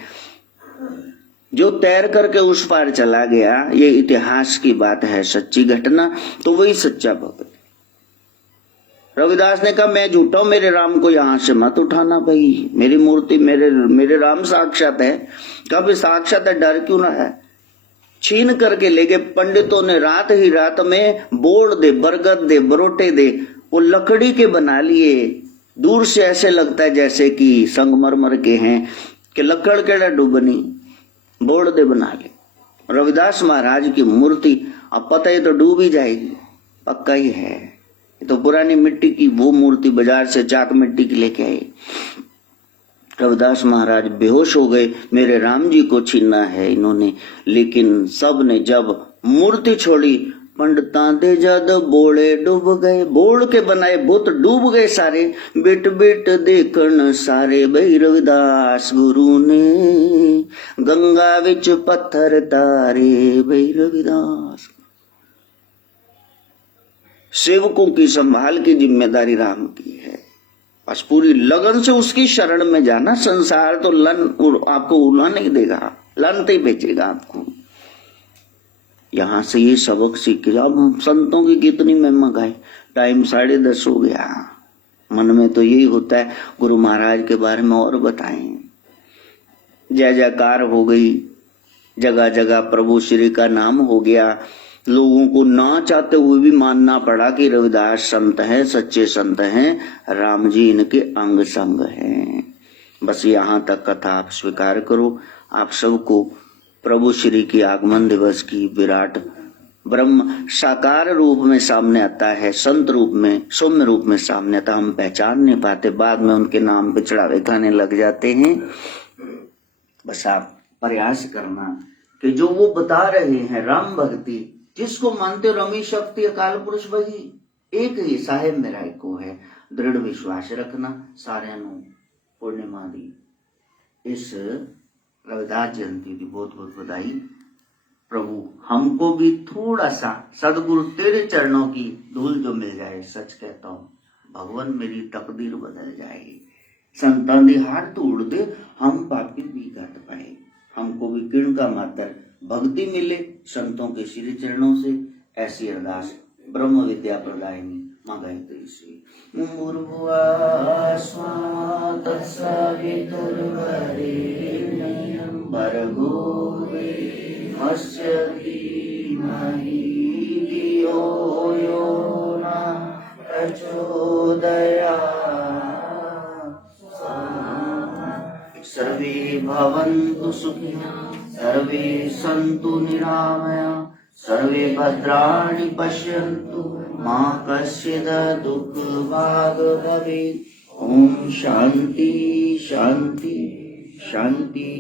जो तैर करके उस पार चला गया, ये इतिहास की बात है, सच्ची घटना, तो वही सच्चा भगत। रविदास ने कहा मैं झूठा हूं, मेरे राम को यहां से मत उठाना भाई, मेरी मूर्ति मेरे राम साक्षात है। कभी साक्षात है, डर क्यों ना है। छीन करके ले गए। पंडितों ने रात ही रात में बोड़ दे, बरगद दे, बरोटे दे, वो लकड़ी के बना लिए। दूर से ऐसे लगता है जैसे कि संगमरमर के हैं, कि लकड़ के डूबनी, बोड़ दे बना ले। रविदास महाराज की मूर्ति अब पता है तो डूब ही जाएगी, पक्का ही है। तो पुरानी मिट्टी की वो मूर्ति बाजार से चाक मिट्टी की लेके आए। रविदास महाराज बेहोश हो गए, मेरे राम जी को छीनना है इन्होंने। लेकिन सब ने जब मूर्ति छोड़ी पंडितां दे जद बोले डूब गए, बोल के बनाए बुत डूब गए सारे, बिट बिट देखन सारे। भई रविदास गुरु ने गंगा विच पत्थर तारे। भई रविदास सेवकों की संभाल की जिम्मेदारी राम की है, बस पूरी लगन से उसकी शरण में जाना। संसार तो आपको उड़ा नहीं देगा, लन ही बेचेगा आपको। यहां से ये सबक सीख के अब संतों की कितनी महिमा गाए। टाइम 10:30 हो गया, मन में तो यही होता है गुरु महाराज के बारे में और बताएं। जय जयकार हो गई, जगह जगह प्रभु श्री का नाम हो गया। लोगों को ना चाहते हुए भी मानना पड़ा कि रविदास संत है, सच्चे संत हैं, राम जी इनके अंग संग हैं। बस यहां तक कथा आप स्वीकार करो। आप सबको प्रभु श्री की आगमन दिवस की विराट ब्रह्म साकार रूप में सामने आता है, संत रूप में, सौम्य रूप में सामने आता। हम पहचान नहीं पाते, बाद में उनके नाम पे चढ़ावे खाने लग जाते हैं। बस आप प्रयास करना कि जो वो बता रहे हैं राम भक्ति, जिसको मानते हो रमी शक्ति अकाल पुरुष वही एक ही साहेब मेरा एको है। दृढ़ विश्वास रखना। सारे पूर्णिमा दी इस रविदास जयंती की बहुत बहुत बधाई। प्रभु हमको भी थोड़ा सा सदगुरु तेरे चरणों की धूल जो मिल जाए, सच कहता हूँ भगवान मेरी तकदीर बदल जाएगी। संतान दी हार तोड़ दे, हम पापी भी घट पाए। हमको भी किरण का मात्र भक्ति मिले संतों के श्री चरणों से। ऐसी अरदास ब्रह्म विद्या प्रदायिनी मां गायत्री से। भर्गो देवस्य धीमहि धियो यो नः प्रचोदयात्। सर्वे भवन्तु सुखिनः, सर्वे सन्तु निरामया, सर्वे भद्राणि पश्यन्तु, मा कश्चित् दुःखभाग् भवेत्। ओम शांति शांति शांति।